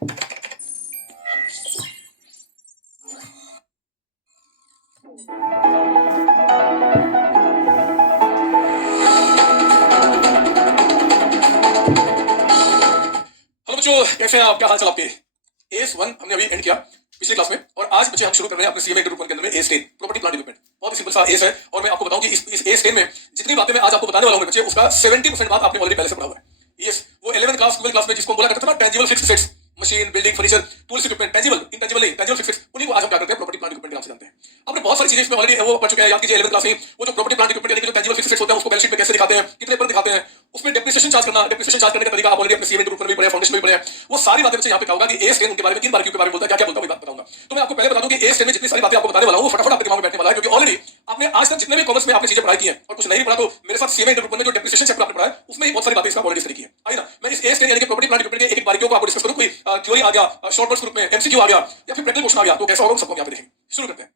Hello बच्चों, कैसे हैं आप? क्या हाल चाल आपके? एस वन हमने अभी एंड किया पिछले क्लास में, और आज बच्चे हम शुरू कर रहे हैं अपने सीएमए ग्रुप वन के अंदर में एस 10 प्रॉपर्टी प्लांट इक्विपमेंट। बहुत ही सिंपल सा एस है, और मैं आपको बताऊं कि इस एस 10 में जितनी बातें मैं आज आपको बताने वाला हूं बच्चे, उसका 70% बात आपने ऑलरेडी पहले से पढ़ा हुआ है। यस, वो 11th क्लास 12th क्लास में जिसको बोला करता था ना tangible fixed sets, machine, building, furniture, tools, equipment, tangible, intangible नहीं, टेंजिबल फिक्स्ड, उन्हीं को आज हम क्या करते हैं प्रॉपर्टी प्लांट इक्विपमेंट के नाम से जानते हैं। आपने बहुत सारी चीजें इसमें ऑलरेडी वो पढ़ चुके हैं, याद कीजिए 11th क्लास में वो जो प्रॉपर्टी प्लांट इक्विपमेंट यानी कि जो टेंजिबल फिक्स्ड सेट्स होते हैं उसको बैलेंस शीट में कैसे दिखाते हैं, कितने पर दिखाते हैं, उसमें डेप्रिसिएशन चार्ज करना, डेप्रिसिएशन चार्ज करने का तरीका आप ऑलरेडी अपने सीएमए ग्रुप में भी पढ़े, फाउंडेशन में भी पढ़े। वो सारी बातें बच्चे यहाँ पे क्या होगा कि एस 10 उनके बारे में 3 बारीकियों के बारे में बोलता है, क्या क्या बोलता है वही बात बताऊंगा। तो मैं आपको पहले बता दूं कि एस 10 में जितनी सारी बातें आपको बताने वाला हूं वो फटाफट आपके दिमाग में बैठने वाला है, क्योंकि ऑलरेडी आपने आज तक जितने भी कॉमर्स में आपने चीजें पढ़ाई की हैं और कुछ नहीं पढ़ा तो मेरे साथ सीएमए ग्रुप में जो डेप्रिसिएशन चैप्टर आपने पढ़ा है उसमें ही बहुत सारी बातें इसका ऑलरेडी स्टडी की है। आइए ना, मैं इस एस 10 यानी कि प्रॉपर्टी प्लांट इक्विपमेंट के एक एक बारीकियों को आपको डिस्कस करूं। कोई थ्योरी आ गया, शॉर्ट नोट्स ग्रुप में एमसीक्यू आ गया या फिर प्रैक्टिकल क्वेश्चन आ गया, तो कैसा होगा हम सबको यहाँ पे देखेंगे। शुरू करते हैं।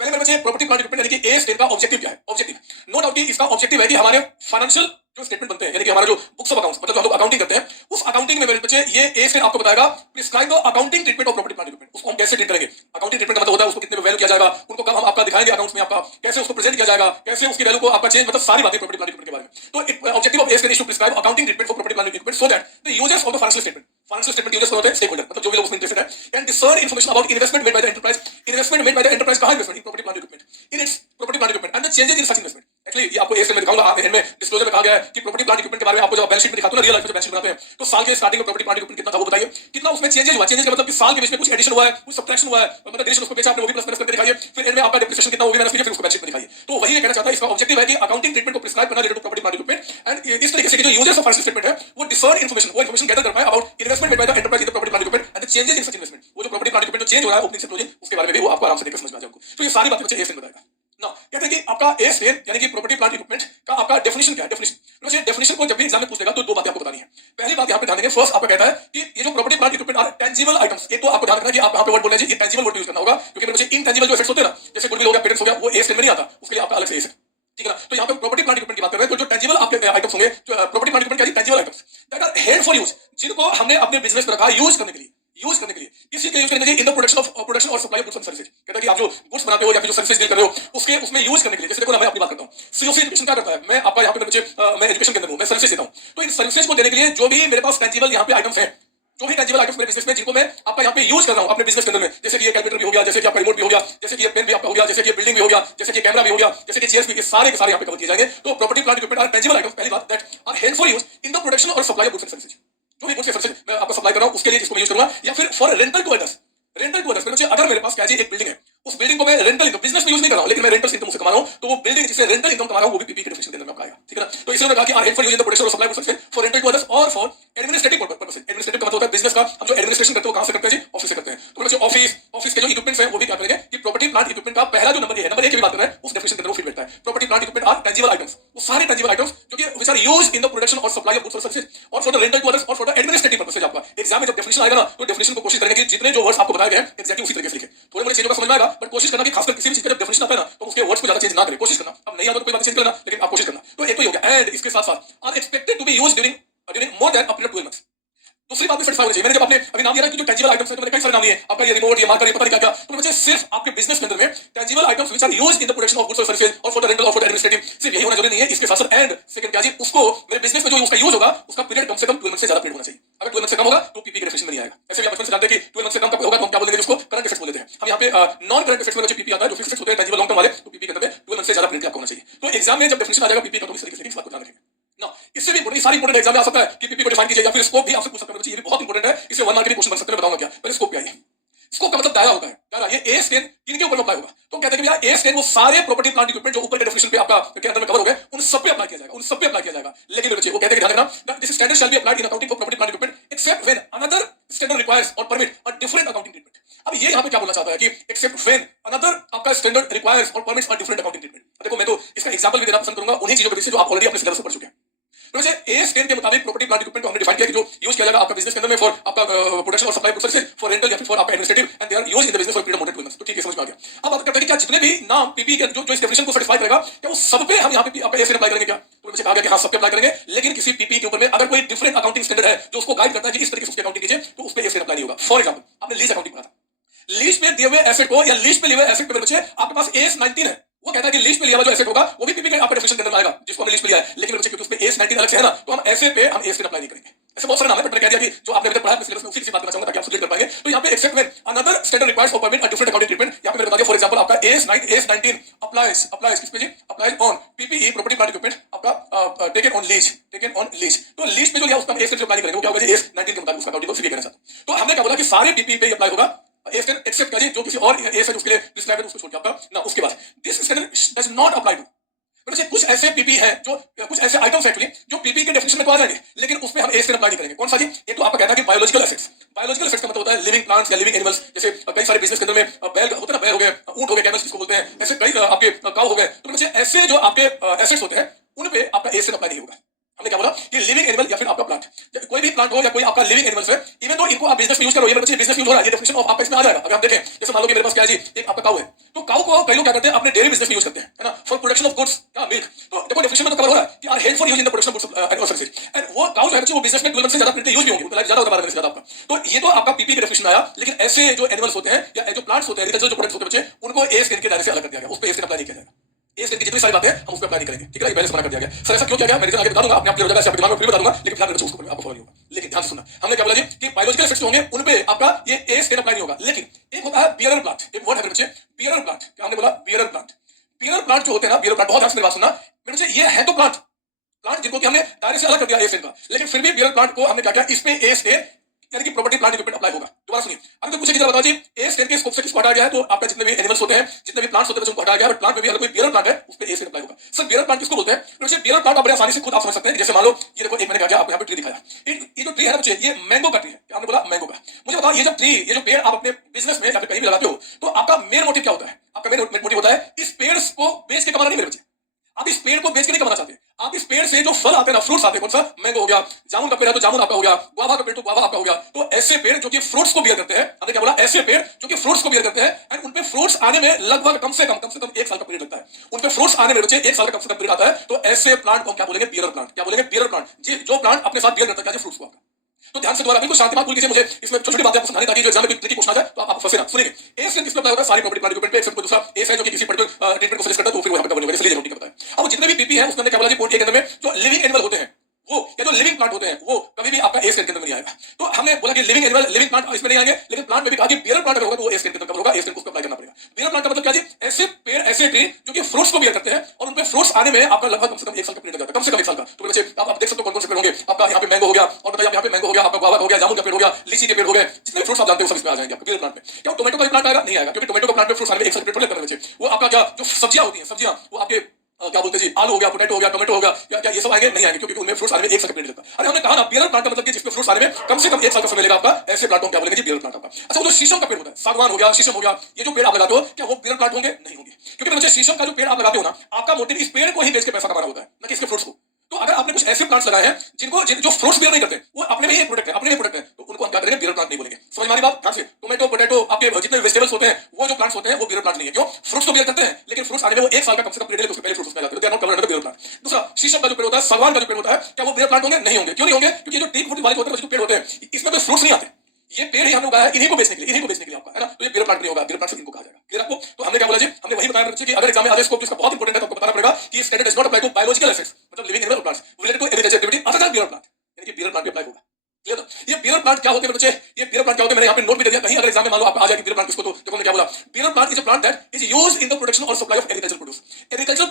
पहले मेरे बच्चे प्रॉपर्टी प्लांट इक्विपमेंट यानी कि एस 10 का ऑब्जेक्टिव क्या है? ऑब्जेक्टिव नो डाउट कि इसका ऑब्जेक्टिव है कि हमारे फाइनेंशियल जो स्टेटमेंट बनते हैं यानी कि हमारा जो बुक्स ऑफ अकाउंट्स मतलब जो हम लोग अकाउंटिंग करते हैं उस अकाउंटिंग में मेरे बच्चे ये एस 10 आपको बताएगा prescribe the accounting treatment of property plant equipment. उसको हम कैसे ट्रीट करेंगे? अकाउंटिंग ट्रीटमेंट का मतलब होता है उसको कितने में वैल्यू किया जाएगा, उनको कब हम आपका दिखाएंगे अकाउंट्स में, आपका कैसे उसको प्रेजेंट किया जाएगा, कैसे उसकी वैल्यू को आपका चेंज, मतलब सारी बातें प्रॉपर्टी प्लांट इक्विपमेंट के बारे में। तो objective of s 10 is to prescribe accounting treatment for property plant equipment so that the users of the financial statement, financial statement users होते हैं स्टेक होल्डर, मतलब जो भी लोग उसमें इंटरेस्टेड है, can discern information about investment made by the enterprise, investment made by the enterprise कहां investment in property plant equipment in its property plant equipment and the changes in such investment. Actually ये आपको S 10 में दिखाऊंगा, इनमें disclosure में कहा गया है कि प्रॉपर्टी प्लांट इक्विपमेंट के बारे में आपको जब बैलेंस शीट में दिखाते हो ना, रियल लाइफ में जो बैलेंस शीट बनाते हैं, तो साल के स्टार्टिंग में प्रॉपर्टी प्लांट इक्विपमेंट कितना था वो बताइए, कितना उसमें चेंजेस हुआ। चेंजेस का मतलब कि साल के बीच में कुछ एडिशन हुआ है, कुछ सब्ट्रैक्शन हुआ है, मतलब एडिशन उसको बेचा आपने वो भी प्लस माइनस करके दिखाइए, फिर एंड में आपका डेप्रिसिएशन कितना वो भी माइनस कीजिए, फिर उसको बैलेंस शीट में दिखाइए। तो वही कहना चाहता है, इसका ऑब्जेक्टिव है कि अकाउंटिंग ट्रीटमेंट को प्रिस्क्राइब करना related to property plant equipment and इस तरीके से कि जो यूजर्स ऑफ फाइनेंशियल स्टेटमेंट है वो डिसर्न इन्फॉर्मेशन, वो इन्फॉर्मेशन गैदर कर पाए about investment made by the enterprise in the property plant equipment and the changes in such investment. वो जो प्रॉपर्टी प्लांट इक्विपमेंट जो चेंज हो रहा है ओपनिंग से क्लोजिंग, उसके बारे में भी वो आपको आराम से देखकर समझ में आ जाएगा। तो ये सारी बातें बच्चे एस 10 बताएगा ना। कहते हैं कि आपका एस 10 यानी कि प्रॉपर्टी प्लांट इक्विपमेंट का आपका डेफिनेशन क्या है? डेफिनेशन डेफिनेशन को जब भी एग्जाम में पूछ लेगा तो दो बातें आपको बतानी है। पहली बात यहाँ पे ध्यान देंगे, फर्स्ट आपका कहता है कि ये जो property plant equipment are tangible items. एक तो आपको ध्यान रखना कि आप यहाँ पे वर्ड बोलना चाहिए टेंजिबल वर्ड यूज करना होगा, क्योंकि मेरे बच्चे इनटेंजिबल जो एसेट्स होते हैं ना, जैसे गुडविल हो गया, पेटेंट्स हो गया, वो एस 10 में नहीं आता, उसके लिए आपका अलग से एस है, ठीक है ना। तो यहाँ पे प्रॉपर्टी प्लांट इक्विपमेंट की बात कर रहे हैं, तो जो टेंजिबल आपके आइटम्स होंगे, जो प्रॉपर्टी प्लांट इक्विपमेंट क्या है? Tangible items that are held for use, जिनको हमने अपने बिजनेस में रखा यूज करने के लिए, यूज करने के लिए किसी के यूज करने के लिए इन द प्रोडक्शन और supply of goods and services. कहता है कि आप जो गुड्स बनाते हो या फिर जो सर्विसेज डील कर रहे हो उसके उसमें यूज करने के लिए। जैसे देखो ना, मैं अपनी बात करता हूं, सीओसी एजुकेशन क्या करता है, मैं आपका यहाँ पे बच्चे मैं एजुकेशन के अंदर हूं, मैं सर्विसेज देता हूं, तो इन सर्विसेज को देने के लिए जो भी मेरे पास टेंजिबल यहाँ पे आइटम्स हैं, जो भी टेंजिबल आइटम्स मेरे बिजनेस में जिनको मैं आपका यहाँ पे यूज कर रहा हूं अपने बिजनेस के अंदर में, जैसे कि ये कैलकुलेटर भी हो गया, जैसे कि आपका रिमोट भी हो गया, जैसे कि ये पेन भी आपका हो गया, जैसे कि ये बिल्डिंग भी हो गया, जैसे कि कैमरा भी हो गया, जैसे कि चेयर्स भी, ये सारे के सारे यहाँ पे कवर किए जाएंगे। तो property plant equipment are tangible items, पहली बात, that are held for use in the production और supply of goods and services. जो भी गुड्स एंड सर्विसेज मैं आपको सप्लाई कर रहा हूं उसके लिए इसको मैं यूज करूंगा, या फिर for rental to others. Rental to others मतलब अगर मेरे पास क्या जी एक बिल्डिंग है, उस बिल्डिंग को मैं रेंटल इनकम, बिजनेस में यूज नहीं कर रहा हूं लेकिन मैं रेंटल इनकम से कमा रहा हूं, तो वो बिल्डिंग जिससे रेंटल इनकम कमा रहा हूं वो भी पीपी के डेफिनेशन के अंदर में आपका आएगा, ठीक है ना। तो इसलिए मैंने कहा कि are held for use in the production और supply of services for rental to others और फॉर एडमिनिस्ट्रेटिव पर्पस। एडमिनिस्ट्रेटिव का मतलब होता है बिजनेस का, हम जो एडमिनिस्ट्रेशन करते हो कहां से करते हैं जी? ऑफिस से करते हैं। तो बच्चे ऑफिस के जो इक्विपमेंट्स हैं वो भी क्या करेंगे कि प्रॉपर्टी प्लांट इक्विपमेंट का पहला जो नंबर है, नंबर 1 की बात कर रहे हैं, उस डेफिनेशन के अंदर वो फिट बैठता है। Property plant equipment are tangible items, वो सारे टेंजिबल आइटम्स जो कि which are used in the production और सप्लाई ऑफ गुड्स और सर्विसेज और for the rental to others और फॉर द एडमिनिस्ट्रेटिव पर्पसेज। आपका एग्जाम में जब डेफिनेशन आएगा ना, तो डेफिनेशन को कोशिश करेंगे कि जितने जो वर्ड्स आपको बताए गए हैं एग्जैक्टली उसी तरीके से लिखें। थोड़े मोड़े चेंज होगा समझ में आएगा, बट कोशिश करना कि खासकर किसी भी चीज का जब डेफिनेशन आता है ना तो उसके वर्ड्स को ज्यादा चेंज ना करें, कोशिश करना। अब नहीं आता तो कोई बात चेंज करना, लेकिन आप कोशिश करना। तो एक तो ये हो गया, एंड इसके साथ साथ are expected to be used during more than a period of 12 months. दूसरी बात में सेटिस्फाई होनी चाहिए। मैंने जब आपने अभी नाम लिया कि जो टेंजिबल आइटम्स है, तो मैंने कई सारे नाम लिए, आपका ये रिमोट, ये मार्कर, ये पता नहीं क्या क्या, तो मुझे सिर्फ आपके बिजनेस के अंदर में tangible items which are used in the production of goods और सर्विसेज और फॉर द रेंटल और फॉर द एडमिनिस्ट्रेटिव, सिर्फ यही होना जरूरी नहीं है। इसके साथ साथ एंड सेकंड क्या जी, उसको मेरे बिजनेस में जो उसका यूज होगा उसका पीरियड कम से कम 12 मंथ से ज्यादा पीरियड होना चाहिए। अगर 12 मंथ से कम होगा तो पीपी के डेफिनेशन में नहीं आएगा। ऐसे भी आप बचपन से जानते हैं कि 12 मंथ से कम का होगा तो हम क्या बोलेंगे, उसको करंट एसेट्स बोल देते हैं। हम यहाँ पे नॉन करंट एसेट्स में जो पीपी आता है, जो फिक्स्ड एसेट्स होते हैं टेंजिबल लॉन्ग टर्म वाले, तो पीपी के अंदर में 12 मंथ से ज्यादा पीरियड आपको होना चाहिए। तो एग्जाम में जब डेफिनेशन आ जाएगा पीपी का तो इस तरीके से इस बात को ध्यान रखेंगे ना। इससे भी इंपोर्टेंट, सारी इंपोर्टेंट एग्जाम में आ सकता है कि पीपी को डिफाइन कीजिए, या फिर स्कोप भी आपसे पूछ सकता है, ये भी बहुत इंपोर्टेंट है। इससे 1 मार्क के क्वेश्चन बन सकते हैं, बताऊंगा क्या। पहले स्कोप क्या है? स्कोप का मतलब दायरा होता है, दायरा। ये एस 10 किनके ऊपर अप्लाई होगा? तो कहते हैं कि भैया एस 10 वो सारे प्रॉपर्टी प्लांट इक्विपमेंट जो ऊपर के डेफिनेशन पे आपका के अंदर में कवर हो गए उन सब पे अप्लाई किया जाएगा, उन सब पे अप्लाई किया जाएगा। लेकिन बच्चे वो कहते हैं कि ध्यान रखना, this standard shall be applied in accounting for property plant equipment except when another standard requires और permit a different accounting treatment. अब ये यहाँ पे क्या बोलना चाहता है कि एक्सेप्ट व्हेन अनदर आपका स्टैंडर्ड रिक्वायर्स और permits a different accounting treatment. देखो मैं तो इसका एग्जांपल भी देना पसंद करूंगा उन्हीं चीजों के बीच से जो आप ऑलरेडी अपने सिलेबस में पढ़ चुके हैं। तो जैसे एस 10 के मुताबिक प्रॉपर्टी प्लांट इक्विपमेंट को हमने डिफाइन किया कि जो यूज किया जाएगा आपका बिजनेस बिजनेस के अंदर में फॉर आपका प्रोडक्शन और सप्लाई सर्विसेज फॉर रेंटल या फिर फॉर आपका administrative and they are used in the business for period of more than 12 months. तो ठीक है, समझ में आ गया। अब बात करते हैं कि क्या जितने भी नाम पीपी के जो इस डेफिनेशन को सेटिस्फाई करेगा क्या वो सब पे हम यहाँ पे आपका एस अप्लाई करेंगे क्या? तो मुझे कहा गया कि हाँ सब पे अप्लाई करेंगे, लेकिन किसी पीपी के ऊपर में अगर कोई डिफरेंट अकाउंटिंग स्टैंडर्ड है जो उसको गाइड करता है कि इस तरीके से उसकी अकाउंटिंग कीजिए, तो उस पे एस अप्लाई नहीं होगा। फॉर एग्जांपल आपने लीज अकाउंटिंग पढ़ा था, लीज पे दिए हुए एसेट को या लीज पे लिए हुए एसेट पे बच्चे आपके पास एस 19 है, वो कहता है कि लीज पे लिया हुआ जो एसेट होगा वो भी पीपी के आपके डेफिनेशन के अंदर आएगा जिसको हमने लीज पे लिया है, लेकिन बच्चे क्योंकि उसपे एस 19 अलग से है ना, तो हम ऐसे पे हम एस अप्लाई नहीं करेंगे। ऐसे बहुत सारे नाम है, बट मैंने कह दिया कि जो आपने अभी तक पढ़ा है सिलेबस में उसी की बात करना चाहूंगा ताकि आप सुन कर पाएंगे। तो यहाँ पे except when another standard requires for permit a different accounting treatment, यहाँ पे मैंने बता दिया फॉर एग्जांपल आपका एस 19 अप्लाइज किस पे जी? Applies on PPE property plant equipment आपका टेकन ऑन लीज तो लीज पे जो लिया उसका हम एस अप्लाई नहीं करेंगे, वो क्या होगा जी? एस 19 के मुताबिक उसका अकाउंटिंग को सीधे कहना चाहता हूं। तो हमने क्या बोला कि सारे पीपीई पे अप्लाई होगा, एक्सेप्ट कीजिए जो किसी और एस है उसके लिए प्रिस्क्राइब है उसको छोड़ के आपका ना। उसके बाद this standard does not apply to, वैसे कुछ ऐसे पीपी हैं जो कुछ ऐसे आइटम्स एक्चुअली जो पीपी के डेफिनेशन में तो आ जाएंगे, लेकिन उसमें हम एस अप्लाई नहीं करेंगे। कौन सा जी? एक तो आपका कहता है कि बायोलॉजिकल एसेट्स का मतलब होता है लिविंग प्लांट्स या लिविंग एनिमल्स, जैसे कई सारे बिजनेस के अंदर में बैल होते हैं ना, बैल हो गए, ऊंट हो गए, कैमल्स जिसको बोलते हैं, ऐसे कई आपके काऊ हो गए। तो बच्चे ऐसे जो आपके एसेट्स होते हैं उन पे आपका एस अप्लाई नहीं होगा। हमने क्या बोला कि लिविंग एनिमल या फिर आपका प्लांट, कोई भी प्लांट हो या कोई आपका लिविंग एनिमल्स है, इवन तो इनको आप बिजनेस में यूज करो, ये बच्चे बिजनेस यूज हो रहा है, ये डेफिनेशन ऑफ आपका इसमें आ जाएगा। अगर हम देखें जैसे मान लो कि मेरे पास क्या है जी, एक आपका काऊ है, तो काऊ को कई लोग क्या करते हैं अपने डेयरी बिजनेस में यूज करते हैं, है ना, फॉर प्रोडक्शन ऑफ गुड्स या मिल्क। तो देखो डेफिनेशन में तो कवर हो रहा है कि are help for use in the production of goods और सर्विसेज, एंड वो काऊ जो है बच्चे वो बिजनेस में 12 मंथ से ज्यादा यूज भी होंगे, उनका लाइफ ज्यादा होगा 12 मंथ से ज्यादा आपका। तो ये तो आपका पीपी के डेफिनेशन आया, लेकिन ऐसे जो एनिमल्स होते हैं या जो प्लांट्स होते हैं, एग्रीकल्चर जो प्रोडक्ट्स होते हैं बच्चे, उनको एस के दायरे से अलग कर दिया गया, उस पे एस अप्लाई नहीं किया जाएगा। एस की जितनी सारी बातें हम उस पर अप्लाई नहीं करेंगे, ठीक है, पहले से मना कर दिया गया। सर ऐसा क्यों किया गया मैं रीजन आगे बता दूंगा, अपने आप क्लियर हो जाएगा, दिमाग में फिर बता दूंगा, लेकिन फिलहाल मेरे उसको आपको फॉलो नहीं होगा। लेकिन ध्यान से सुनना, हमने क्या बोला जी कि बायोलॉजिकल एसेट्स होंगे उन पे आपका ये एस के अप्लाई नहीं होगा, लेकिन एक होता है बियरर प्लांट, एक वर्ड है बच्चे बियरर प्लांट। क्या हमने बोला? बियरर प्लांट जो होते हैं ना, बियरर प्लांट, बहुत ध्यान से मेरी बात सुनना मेरे बच्चे, ये है तो प्लांट जिनको कि हमने दायरे से अलग कर दिया एस का, लेकिन फिर भी बियरर प्लांट को हमने क्या किया, इस पे एस यानी कि प्रॉपर्टी प्लांट इक्विपमेंट अप्लाई होगा। दोबारा सुनिए, अगर पूछे कि जरा बताओ जी एस के स्कोप से किसको हटाया गया है, तो आपका जितने भी एनिमल्स होते हैं, जितने भी प्लांट्स होते हैं उनको हटाया गया है, बट प्लांट में भी अगर कोई बियर प्लांट है उस पे एस अप्लाई होगा। सर बियर प्लांट किसको बोलते हैं? तो बियर प्लांट आप बड़े आसानी से खुद आप समझ सकते हैं। जैसे मान लो ये देखो, एक मैंने क्या किया, आपको यहाँ पे ट्री दिखाया, ये जो ट्री है ना बच्चे, ये मैंगो का ट्री है। क्या हमने बोला? मैंगो का। मुझे बताओ ये जो ट्री, ये जो पेड़ आप अपने बिजनेस में या फिर कहीं भी लगाते हो, तो आपका मेन मोटिव क्या होता है? आपका मेन मोटिव होता है इस पेड़ को बेच के कमाना नहीं मेरे बच्चे। आप इस पेड़ को बेच के नहीं कमाना चाहते, आप इस पेड़ से जो फल आते हैं ना, फ्रूट्स आते हैं, कौन सा? मैंगो हो गया, जामुन का पेड़ है तो जामुन आपका हो गया, गुआवा का पेड़ तो गुआवा आपका हो गया। तो ऐसे पेड़ जो कि फ्रूट्स को बियर करते हैं, हमने क्या बोला? ऐसे पेड़ जो कि फ्रूट्स को बियर करते हैं, एंड उन पे फ्रूट्स आने में लगभग कम से कम 1 साल का पीरियड लगता है। उन पे फ्रूट्स आने में बच्चे 1 साल का कम से कम पीरियड आता है। तो ऐसे प्लांट को क्या बोलेंगे? Bearer plant. क्या बोलेंगे? Bearer plant. जी, जो प्लांट अपने साथ बियर करता है फ्रूट्स को आपका। तो ध्यान से दोबारा बिल्कुल शांति बात बोल कीजिए, मुझे इसमें छोटी छोटी बातें आपको समझानी ताकि जो एग्जाम में ट्रिकी क्वेश्चन आ जाए तो आप फंसे ना। सुनिए, एस किस पे अप्लाई होगा? सारी प्रॉपर्टी प्लांट इक्विपमेंट पे, एक्सेप्ट कोई दूसरा एस है जो कि किसी पर्टिकुलर ट्रीटमेंट को सजेस्ट करता है, तो फिर वो यहां पे कवर होगा। इसलिए जरूरी बताएं। अब जितने भी पीपी है उसमें क्या बोला जी, पॉइंट 1 के अंदर में जो लिविंग एनिमल होते हैं वो या जो लिविंग प्लांट होते हैं वो कभी भी आपका एस के अंदर नहीं आएगा। तो हमने बोला कि लिविंग एनिमल, लिविंग प्लांट इसमें नहीं आएंगे, लेकिन प्लांट में भी कहा कि बियर प्लांट अगर होगा तो वो एस के अंदर कवर होगा, एस को अप्लाई करना पड़ेगा। बियर प्लांट का मतलब क्या जी? ऐसे पेड़, ऐसे ट्री जो कि फ्रूट्स को बियर करते हैं और उन पे फ्रूट्स आने में आपका लगभग कम से कम 1 साल का पीरियड लग जाता है, कम से कम 1 साल का। तो बच्चे आप देख सकते हो कौन कौन से पेड़ होंगे। आपका यहाँ पे मैंगो हो गया, और बताइए यहाँ पे मैंगो हो गया, आपका गुआवा हो गया, जामुन का पेड़ हो गया, लीची के पेड़ हो गए, जितने फ्रूट्स आप जानते हो सब इसमें आ जाएंगे आपके बियर प्लांट में। क्या टोमेटो का प्लांट आएगा? नहीं आएगा, क्योंकि टोमेटो का प्लांट में फ्रूट्स आने में 1 साल का पीरियड लगता है बच्चे। वो आपका क्या जो सब्जियां होती हैं, सब्जियां वो आपके क्या बोलते हैं जी, आलू हो गया, पोटैटो हो गया, टोमेटो हो गया, क्या ये सब आएंगे? नहीं आएंगे, क्योंकि उनमें फ्रूट्स आने में 1 साल का पीरियड लगता है। अरे हमने कहा ना बियर प्लांट का मतलब कि जिसमें फ्रूट्स आने में कम से कम 1 साल का समय लगेगा आपका, ऐसे प्लांटों क्या बोलेंगे जी? बियर प्लांट आपका। अच्छा, वो जो शीशम का पेड़ होता है, सागवान हो गया, शीशम हो गया, ये जो पेड़ आप लगाते हो क्या वो बियर प्लांट होंगे? नहीं होंगे, क्योंकि बच्चे शीशम का जो पेड़ आप लगाते हो ना, आपका मोटिव इस पेड़ को ही बेच के पैसा कमाना होता है, ना कि इसके फ्रूट्स को। तो अगर आपने कुछ ऐसे प्लांट्स लगाए हैं जिनको जो फ्रूट्स बियर नहीं करते, वो अपने में ही एक प्रोडक्ट है, अपने में प्रोडक्ट है, तो उनको हम क्या करेंगे? बियर प्लांट नहीं बोलेंगे। समझ में आ रही बात? ध्यान से, टोमेटो, पोटैटो, आपके जितने वेजिटेबल्स होते हैं, वो जो प्लांट्स होते हैं वो बियर प्लांट नहीं है। क्यों? फ्रूट्स तो बियर करते हैं, लेकिन फ्रूट्स आने में वो 1 साल का कम से कम पीरियड है, उसके पहले फ्रूट्स में जाते हैं, तो they are not covered under bearer plant. दूसरा, शीशम का जो पेड़ होता है, सागवान का जो पेड़ होता है, क्या वो बियर प्लांट होंगे? नहीं होंगे। क्यों नहीं होंगे? क्योंकि ये जो टीक फूट वाले होते हैं, जो पेड़ होते हैं, इसमें कोई फ्रूट्स नहीं आते, ये पेड़ ही हमने उगाया है इन्हीं को बेचने के लिए आपका, है ना। तो ये बियर प्लांट नहीं होगा, बियर प्लांट इनको कहा जाएगा। क्लियर आपको? तो हमने क्या बोला जी, हमने वही बताया बच्चे कि अगर एग्जाम में आदेश स्कोप जिसका बहुत इंपॉर्टेंट है तो आपको बताना पड़ेगा कि standard does not apply to biological assets, मतलब living animal plants related to agriculture activity other than bear plant, यानी कि बियर प्लांट भी अप्लाई होगा। क्लियर? तो ये बियर प्लांट क्या होते हैं बच्चे? ये बियर प्लांट क्या होते हैं, मैंने यहाँ पे नोट भी दे दिया, कहीं अगर एग्जाम में मान लो आप आ जाए कि बियर प्लांट किसको, तो देखो हमने क्या बोला, bear plant is a plant that is used in the production और supply of agriculture produce. Agriculture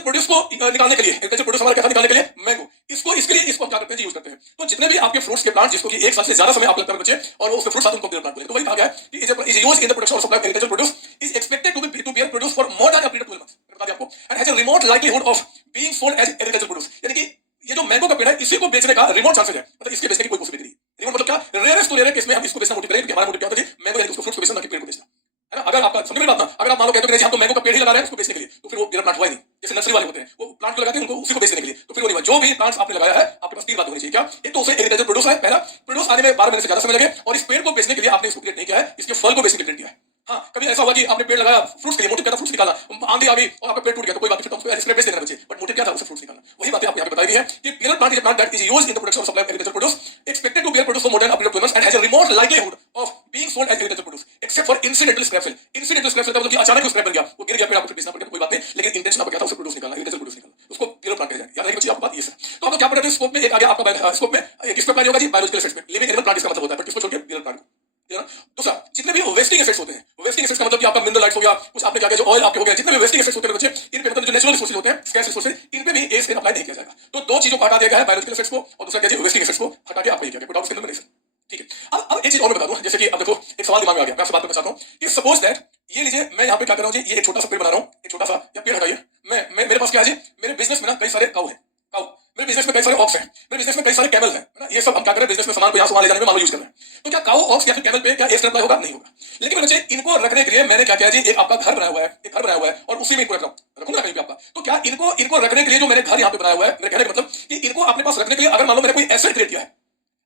produce को निकालने के लिए, एग्रीकल्चर प्रोड्यूस हमारा कैसा निकालने के लिए? मैंगो। इसके लिए इसको क्या करते हैं जी? यूज करते हैं। तो जितने भी आपके फ्रूट्स के प्लांट जिसको कि 1 साल से ज्यादा समय आप लगता है बच्चे और वो उसके फ्रूट्स आते हैं, उनको बियर प्लांट बोलते हैं। तो वही कहा गया है कि is used in the production और supply of agriculture produce is expected to bear produce for more than a period of 12 months. बता दिया आपको, and has a remote likelihood of being sold as agriculture produce, यानी कि ये जो mango का पेड़ है इसी को बेचने का रिमोट चांसेस है, मतलब इसके बेचने की कोई पॉसिबिलिटी नहीं। रिमोट मतलब क्या? रेयरेस्ट टू रेयर केस में हम इसको बेचना मोटिव करेंगे, क्योंकि हमारा मोटिव क्या होता है जी? मैंगो यानी उसको फ्रूट्स को बेचना, ना कि पेड़ को बेचना, है ना। अगर आपका समझ में बात ना, अगर आप मान लो कहते हो कि हम तो मैंगो का पेड़ ही लगा रहे हैं उसको बेचने के लिए, तो फिर वो बियर प्लांट हुआ ही नहीं। जैसे नर्सरी वाले होते हैं वो प्लांट को लगाते हैं उनको उसी को बेचने के लिए, तो फिर वो नहीं हुआ। जो भी प्लांट्स आपने लगाया है आपके पास बस तीन बातें होनी चाहिए। क्या? एक तो उसे एग्रीकल्चर प्रोड्यूस है, पहला प्रोड्यूस आने में 12 महीने से ज्यादा समय लगे, और इस पेड़ को बेचने के लिए आपने इसको क्रिएट नहीं किया है, इसके फल को बेचने के लिए क्रिएट किया है। हाँ, कभी ऐसा हुआ कि आपने पेड़ लगाया फ्रूट्स के लिए, मोटिव क्या था? फ्रूट्स निकालना, आंधी आ गई और आपका पेड़ टूट गया तो कोई बात नहीं, फिर तो उसको स्क्रैप बेच देना बच्चे, बट मोटिव क्या था? उसे फ्रूट्स निकालना। वही बातें आपको यहाँ पे बताई गई है कि bear plant is a plant that is used in the production of supply agriculture produce expected to bear produce for more than a period of 12 months and has a remote likelihood of being sold as agricultural produce except for incidental scrap sale। incidental scrap sale मतलब कि अचानक scrap बन गया, वो गिर गया, फिर आपको फिर बेचना पड़ गया, कोई बात नहीं, लेकिन इंटेंशन आपका क्या था? उसे प्रोड्यूस निकालना, एग्रीकल्चर प्रोड्यूस निकालना, उसको पियर प्लांट कहा जाएगा। याद रखिए बच्चे आपको बात ये है। तो आपको क्या पढ़ते हैं स्कोप में? एक आ गया आपका स्कोप में, किस पे अप्लाई होगा जी? बायोलॉजिकल एसेट्स पे। लिविंग एनिमल प्लांट इसका मतलब होता है, बट किसको छोड़ के? पियर प्लांट को। दूसरा, जितने भी वेस्टिंग एसेट्स होते हैं, वेस्टिंग एसेट्स का मतलब कि आपका मिनरल राइट्स हो गया, कुछ आपने क्या किया, जो ऑयल आपके हो गया, जितने भी वेस्टिंग एसेट्स होते हैं बच्चे, इन पे मतलब जो नेचुरल रिसोर्सेज होते हैं, स्कैर्स रिसोर्सेज, इन पे भी ए स्टेन अप्लाई नहीं किया जाएगा। तो दो चीजों को हटा दिया गया है, बायोलॉजिकल एसेट्स को, और दूसरा क्या है? वेस्टिंग एसेट्स को हटा के आपको ये किया गया, पुट आउट स्टेटमेंट में नहीं। ठीक है, अब एक चीज और मैं बता दूं, जैसे कि अब देखो एक सवाल दिमाग में आ गया, मैं आपसे बात करना चाहता हूं कि सपोज दैट ये लीजिए मैं यहाँ पे क्या कर रहा हूँ जी, ये एक छोटा सा पेड़ बना रहा हूँ, एक छोटा सा या पेड़ हटाइए, मैं मेरे पास क्या है जी, मेरे बिजनेस में ना कई सारे काऊ है, काऊ, मेरे बिजनेस में कई सारे ऑक्स हैं, मेरे बिजनेस में कई सारे कैमल हैं, ना, ये सब हम क्या कर रहे हैं बिजनेस में सामान को यहाँ से वहां ले जाने में मानो यूज कर रहे हैं। तो क्या काऊ, ऑक्स या फिर कैमल पे क्या ए स्टेन अप्लाई होगा? नहीं होगा। लेकिन बच्चे इनको रखने के लिए मैंने क्या किया जी, एक आपका घर बनाया हुआ है, एक घर बनाया हुआ है, और उसी में इनको रख रहा हूँ, रखूंगा कहीं पे आपका। तो क्या इनको रखने के लिए जो मैंने घर यहाँ पे बनाया हुआ है, मेरे कहने का मतलब कि इनको अपने पास रखने के लिए अगर मान लो मैंने कोई एसेट क्रिएट किया है,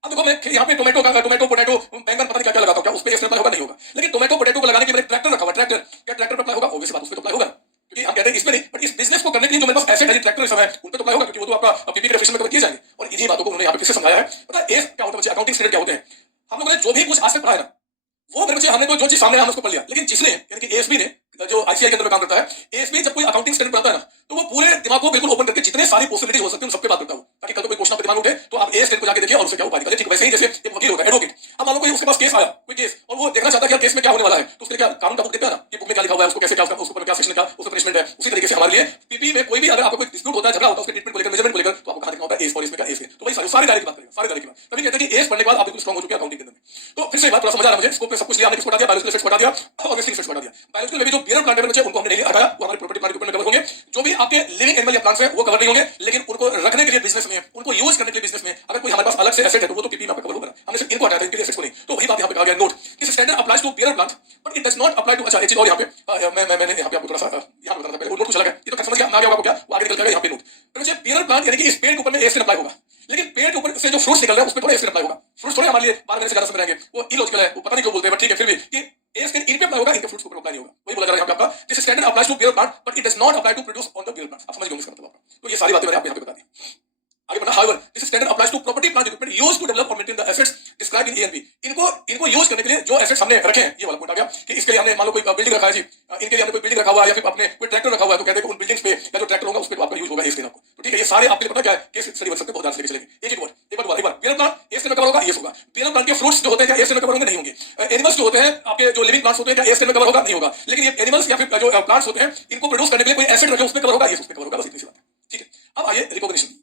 अब देखो मैं यहाँ पे टोमेटो पोटैटो बैंगन पता नहीं क्या क्या लगाता हूँ, क्या उस पे अप्लाई होगा? नहीं होगा। लेकिन टोमेटो पोटैटो को लगाने के लिए मैंने ट्रैक्टर रखा हुआ, ट्रैक्टर, क्या ट्रैक्टर पे अप्लाई होगा? ऑब्वियस बात, उस पे तो अप्लाई होगा, क्योंकि हम कहते हैं इसमें नहीं, बट इस बिजनेस को करने के लिए जो मेरे पास एसेट है, ट्रैक्टर सब है, उन पे तो अप्लाई होगा, क्योंकि वो तो आपका पीपी के डेफिनेशन में कवर किए जाएंगे। और इन्हीं बातों को उन्होंने यहाँ पे फिर से समझाया है। पता है क्या होता है बच्चे, अकाउंटिंग स्टैंडर्ड क्या होते हैं? हम लोगों ने जो भी कुछ आज तक पढ़ा है ना, वो मेरे बच्चे हमने तो जो चीज सामने हमने उसको पढ़ लिया, लेकिन जिसने यानी कि एएसबी ने, जो आईसीआई के अंदर काम करता है, एएसबी जब कोई अकाउंटिंग स्टैंडर्ड पढ़ाता है ना, तो वो पूरे दिमाग को बिल्कुल ओपन करके जितने सारी पॉसिबिलिटीज हो सकती है उन सब पे बात करता हूं, ताकि कल को कोई क्वेश्चन आपके दिमाग में उठे तो आप ए स्टैंडर्ड को जाके देखिए और उससे क्या उपाय निकाले। ठीक वैसे ही जैसे एक वकील होता है, एडवोकेट, अब मान लो कोई उसके पास केस आया, कोई केस, और वो देखना चाहता है कि केस में क्या होने वाला है, तो उसके लिए क्या कानून का बुक देखते हैं ना, कि बुक में क्या लिखा हुआ है, उसको कैसे क्या उसको क्या सेक्शन का उसका पनिशमेंट है। उसी तरीके से हमारे लिए पीपी में कोई भी अगर आपको कोई डिस्प्यूट होता है, झगड़ा होता है, उसके ट्रीटमेंट को लेकर, मेजरमेंट को लेकर, तो आपको कहां देखना होता है? एस और इसमें क्या एस है, तो वही सारे दायरे की बात करेंगे, सारे दायरे की बात। तभी कहते हैं कि एस पढ़ने के बाद आप बिल्कुल स्ट्रांग हो चुके हैं अकाउंटिंग के अंदर। तो फिर से बात थोड़ा समझ आ रहा है मुझे, स्कोप में सब कुछ लिया, हमने किसको हटा दिया? बायोलॉजिकल एसेट्स हटा दिया और वेस्टिंग एसेट्स हटा दिया। बायोलॉजिकल में भी जो पियर प्लांट है बच्चे, उनको हमने नहीं हटाया, वो हमारे प्रॉपर्टी प्लांट के ऊपर कवर होंगे। जो भी आपके लिविंग एनिमल या प्लांट्स हैं वो कवर नहीं होंगे, लेकिन उनको रखने के लिए बिजनेस में, उनको यूज करने के लिए बिजनेस में अगर कोई हमारे पास अलग से एसेट है तो वो तो पीपी में कवर होगा। हमने सिर्फ इनको हटाया था, इनके एसेट्स को नहीं। तो वही बात यहाँ पे कहा गया, note this standard applies to bearer plant but it does not apply to. अच्छा एक चीज और यहाँ पे मैंने यहाँ पे आपको थोड़ा सा यहाँ बताना था पहले, नोट कुछ अलग है, ये तो समझ गया, ना गया आपको क्या, वो आगे निकल जाएगा। यहाँ पे नोट तो मुझे पियर प्लांट यानी कि इस पेड़ के ऊपर में ए स्टेन अप्लाई होगा, लेकिन पेड़ के ऊपर से जो फ्रूट्स निकल रहे हैं उस पर थोड़ा ए स्टेन अप्लाई होगा। फ्रूट्स थोड़े हमारे लिए 12 महीने से ज्यादा समय रहेंगे, वो इलॉजिकल है, वो पता नहीं क्यों बोलते हैं, बट ठीक है फिर भी कि ए स्टेन इन पे अप्लाई होगा, इनके फ्रूट्स के ऊपर अप्लाई नहीं होगा। वही बोला जा रहा है यहाँ पे आपका, this standard applies to bearer plant but it does not apply to produce on the bearer plant. आप समझ गए इसका मतलब आपका। तो ये सारी बातें मैंने आपको यहाँ पे बता दी। आगे बढ़ना, however this standard applies to property plant equipment used to develop or maintain the assets described in A and B। इनको यूज करने के लिए जो एसेट्स हमने रखे हैं, ये वाला पॉइंट आ गया कि इसके लिए हमने मान लो कोई बिल्डिंग रखा है जी, इनके लिए हमने कोई बिल्डिंग रखा हुआ है या फिर आपने कोई ट्रैक्टर रखा हुआ है, तो कहते हैं कि उन बिल्डिंग्स पे या जो ट्रैक्टर होगा उस पे तो आपका यूज होगा ए स्टेन आपको। तो ठीक है, ये सारे आपके लिए पता क्या है, केस स्टडी बन सकते हैं, बहुत ध्यान से लेके चलेंगे। एक बार पियर प्लांट ए स्टेन में कवर होगा, ये होगा। पियर प्लांट के फ्रूट्स जो होते हैं क्या ए स्टेन में कवर होंगे? नहीं होंगे। एनिमल्स जो होते हैं आपके, जो लिविंग प्लांट्स होते हैं क्या ए स्टेन में कवर होगा? नहीं होगा। लेकिन ये एनिमल्स या फिर जो प्लांट्स होते हैं, इनको प्रोड्यूस करने के लिए कोई एसेट रखे उसमें कवर होगा, ये उसमें कवर होगा, बस इतनी सी बात है। ठीक है, अब आइए रिकॉग्निशन।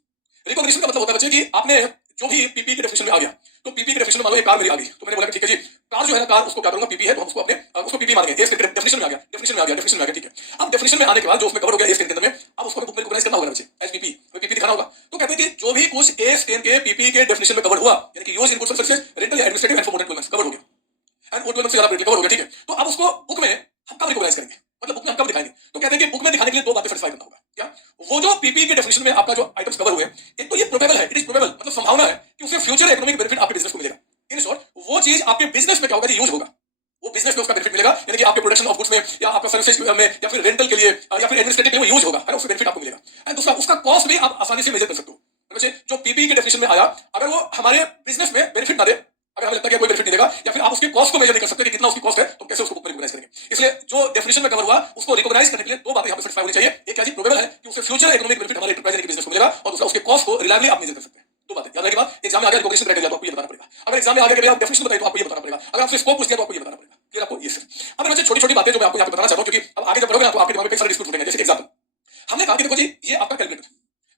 रिकॉग्निशन का मतलब होता है बच्चे कि आपने जो भी पीपी के डेफिनेशन में आ गया, तो पीपी के डेफिनेशन में मान लो एक कार मेरी आ गई, तो मैंने बोला कि ठीक है जी, कार जो है ना, कार उसको क्या करूंगा, पीपी है, तो हम उसको अपने उसको पीपी मानेंगे। ए स्टेन डेफिनेशन में आ गया, डेफिनेशन में आ गया, ठीक है। अब डेफिनेशन में आने के बाद जो उसमें कवर हो गया ए स्टेन के अंदर में, अब उसको बुक में रिकॉग्नाइज करना होगा बच्चे, एज पीपी, पीपी दिखाना होगा। तो कहते हैं कि जो भी कुछ ए स्टेन के पीपी के डेफिनेशन में कवर हुआ, यानी कि यूज इनपुट सर्विसेज, रेंटल या administrative and for motor payments cover हो गया, एंड ओटोमेंट से ज्यादा कवर हो गया। ठीक है, तो अब उसको बुक में हम कब रिकॉग्नाइज करेंगे, मतलब बुक में हम कब दिखाएंगे? तो कहते हैं कि बुक में दिखाने के लिए दो बातें सेटिस्फाई करना होगा। क्या? वो जो पीपी के डेफिनेशन में आपका जो आइटम्स कवर हुए, एक तो ये प्रोबेबल है, इट इज प्रोबेबल, मतलब संभावना है कि उससे फ्यूचर इकोनॉमिक बेनिफिट आपके बिजनेस को मिलेगा। इन शॉर्ट, वो चीज आपके बिजनेस में क्या होगा, यूज होगा, वो बिजनेस में उसका बेनिफिट मिलेगा, यानी कि आपके प्रोडक्शन ऑफ गुड्स में या आपका सर्विसेज में या फिर रेंटल के लिए या फिर एडमिनिस्ट्रेटिव के लिए वो यूज होगा, है ना, उसका बेनिफिट आपको मिलेगा। एंड दूसरा, उसका कॉस्ट भी आप आसानी से मेजर कर सकते हो। जो पीपी के डेफिनेशन में आया, अगर वो हमारे बिजनेस में बेनिफिट ना दे, अगर हमें लगता है कि कोई बेनिफिट नहीं देगा, या फिर आप उसके कॉस्ट को मेजर नहीं कर सकते कि कितना उसकी कॉस्ट है, तो कैसे उसको बुक में रिकॉग्नाइज करेंगे? इसलिए जो डेफिनेशन में कवर हुआ उसको रिकॉग्नाइज करने के लिए दो बातें यहां पे सेटिस्फाई होनी चाहिए। एक क्या जी, प्रोबेबल है कि उससे फ्यूचर इकोनॉमिक बेनिफिट हमारे एंटरप्राइज यानी बिजनेस को मिलेगा, और दूसरा उसके कॉस्ट को रिलायबली आप मेजर कर सकते हैं। दो बातें याद रखिए। बात एग्जाम में आ गया रिकॉग्निशन क्राइटेरिया, तो आपको ये बताना पड़ेगा। अगर एग्जाम में आ गया कि आप डेफिनेशन बताइए तो आपको ये बताना पड़ेगा। अगर आपसे स्कोप पूछ दिया तो आपको ये बताना पड़ेगा। क्लियर आपको? ये सिर्फ अब बच्चे छोटी-छोटी बातें जो मैं आपको यहां पे बताना चाहता हूं, क्योंकि अब आगे जब पढ़ोगे ना तो आपके दिमाग में कई सारे डिस्प्यूट उठेंगे। जैसे एग्जांपल हमने कहा कि देखो जी, ये आपका कैलकुलेटर,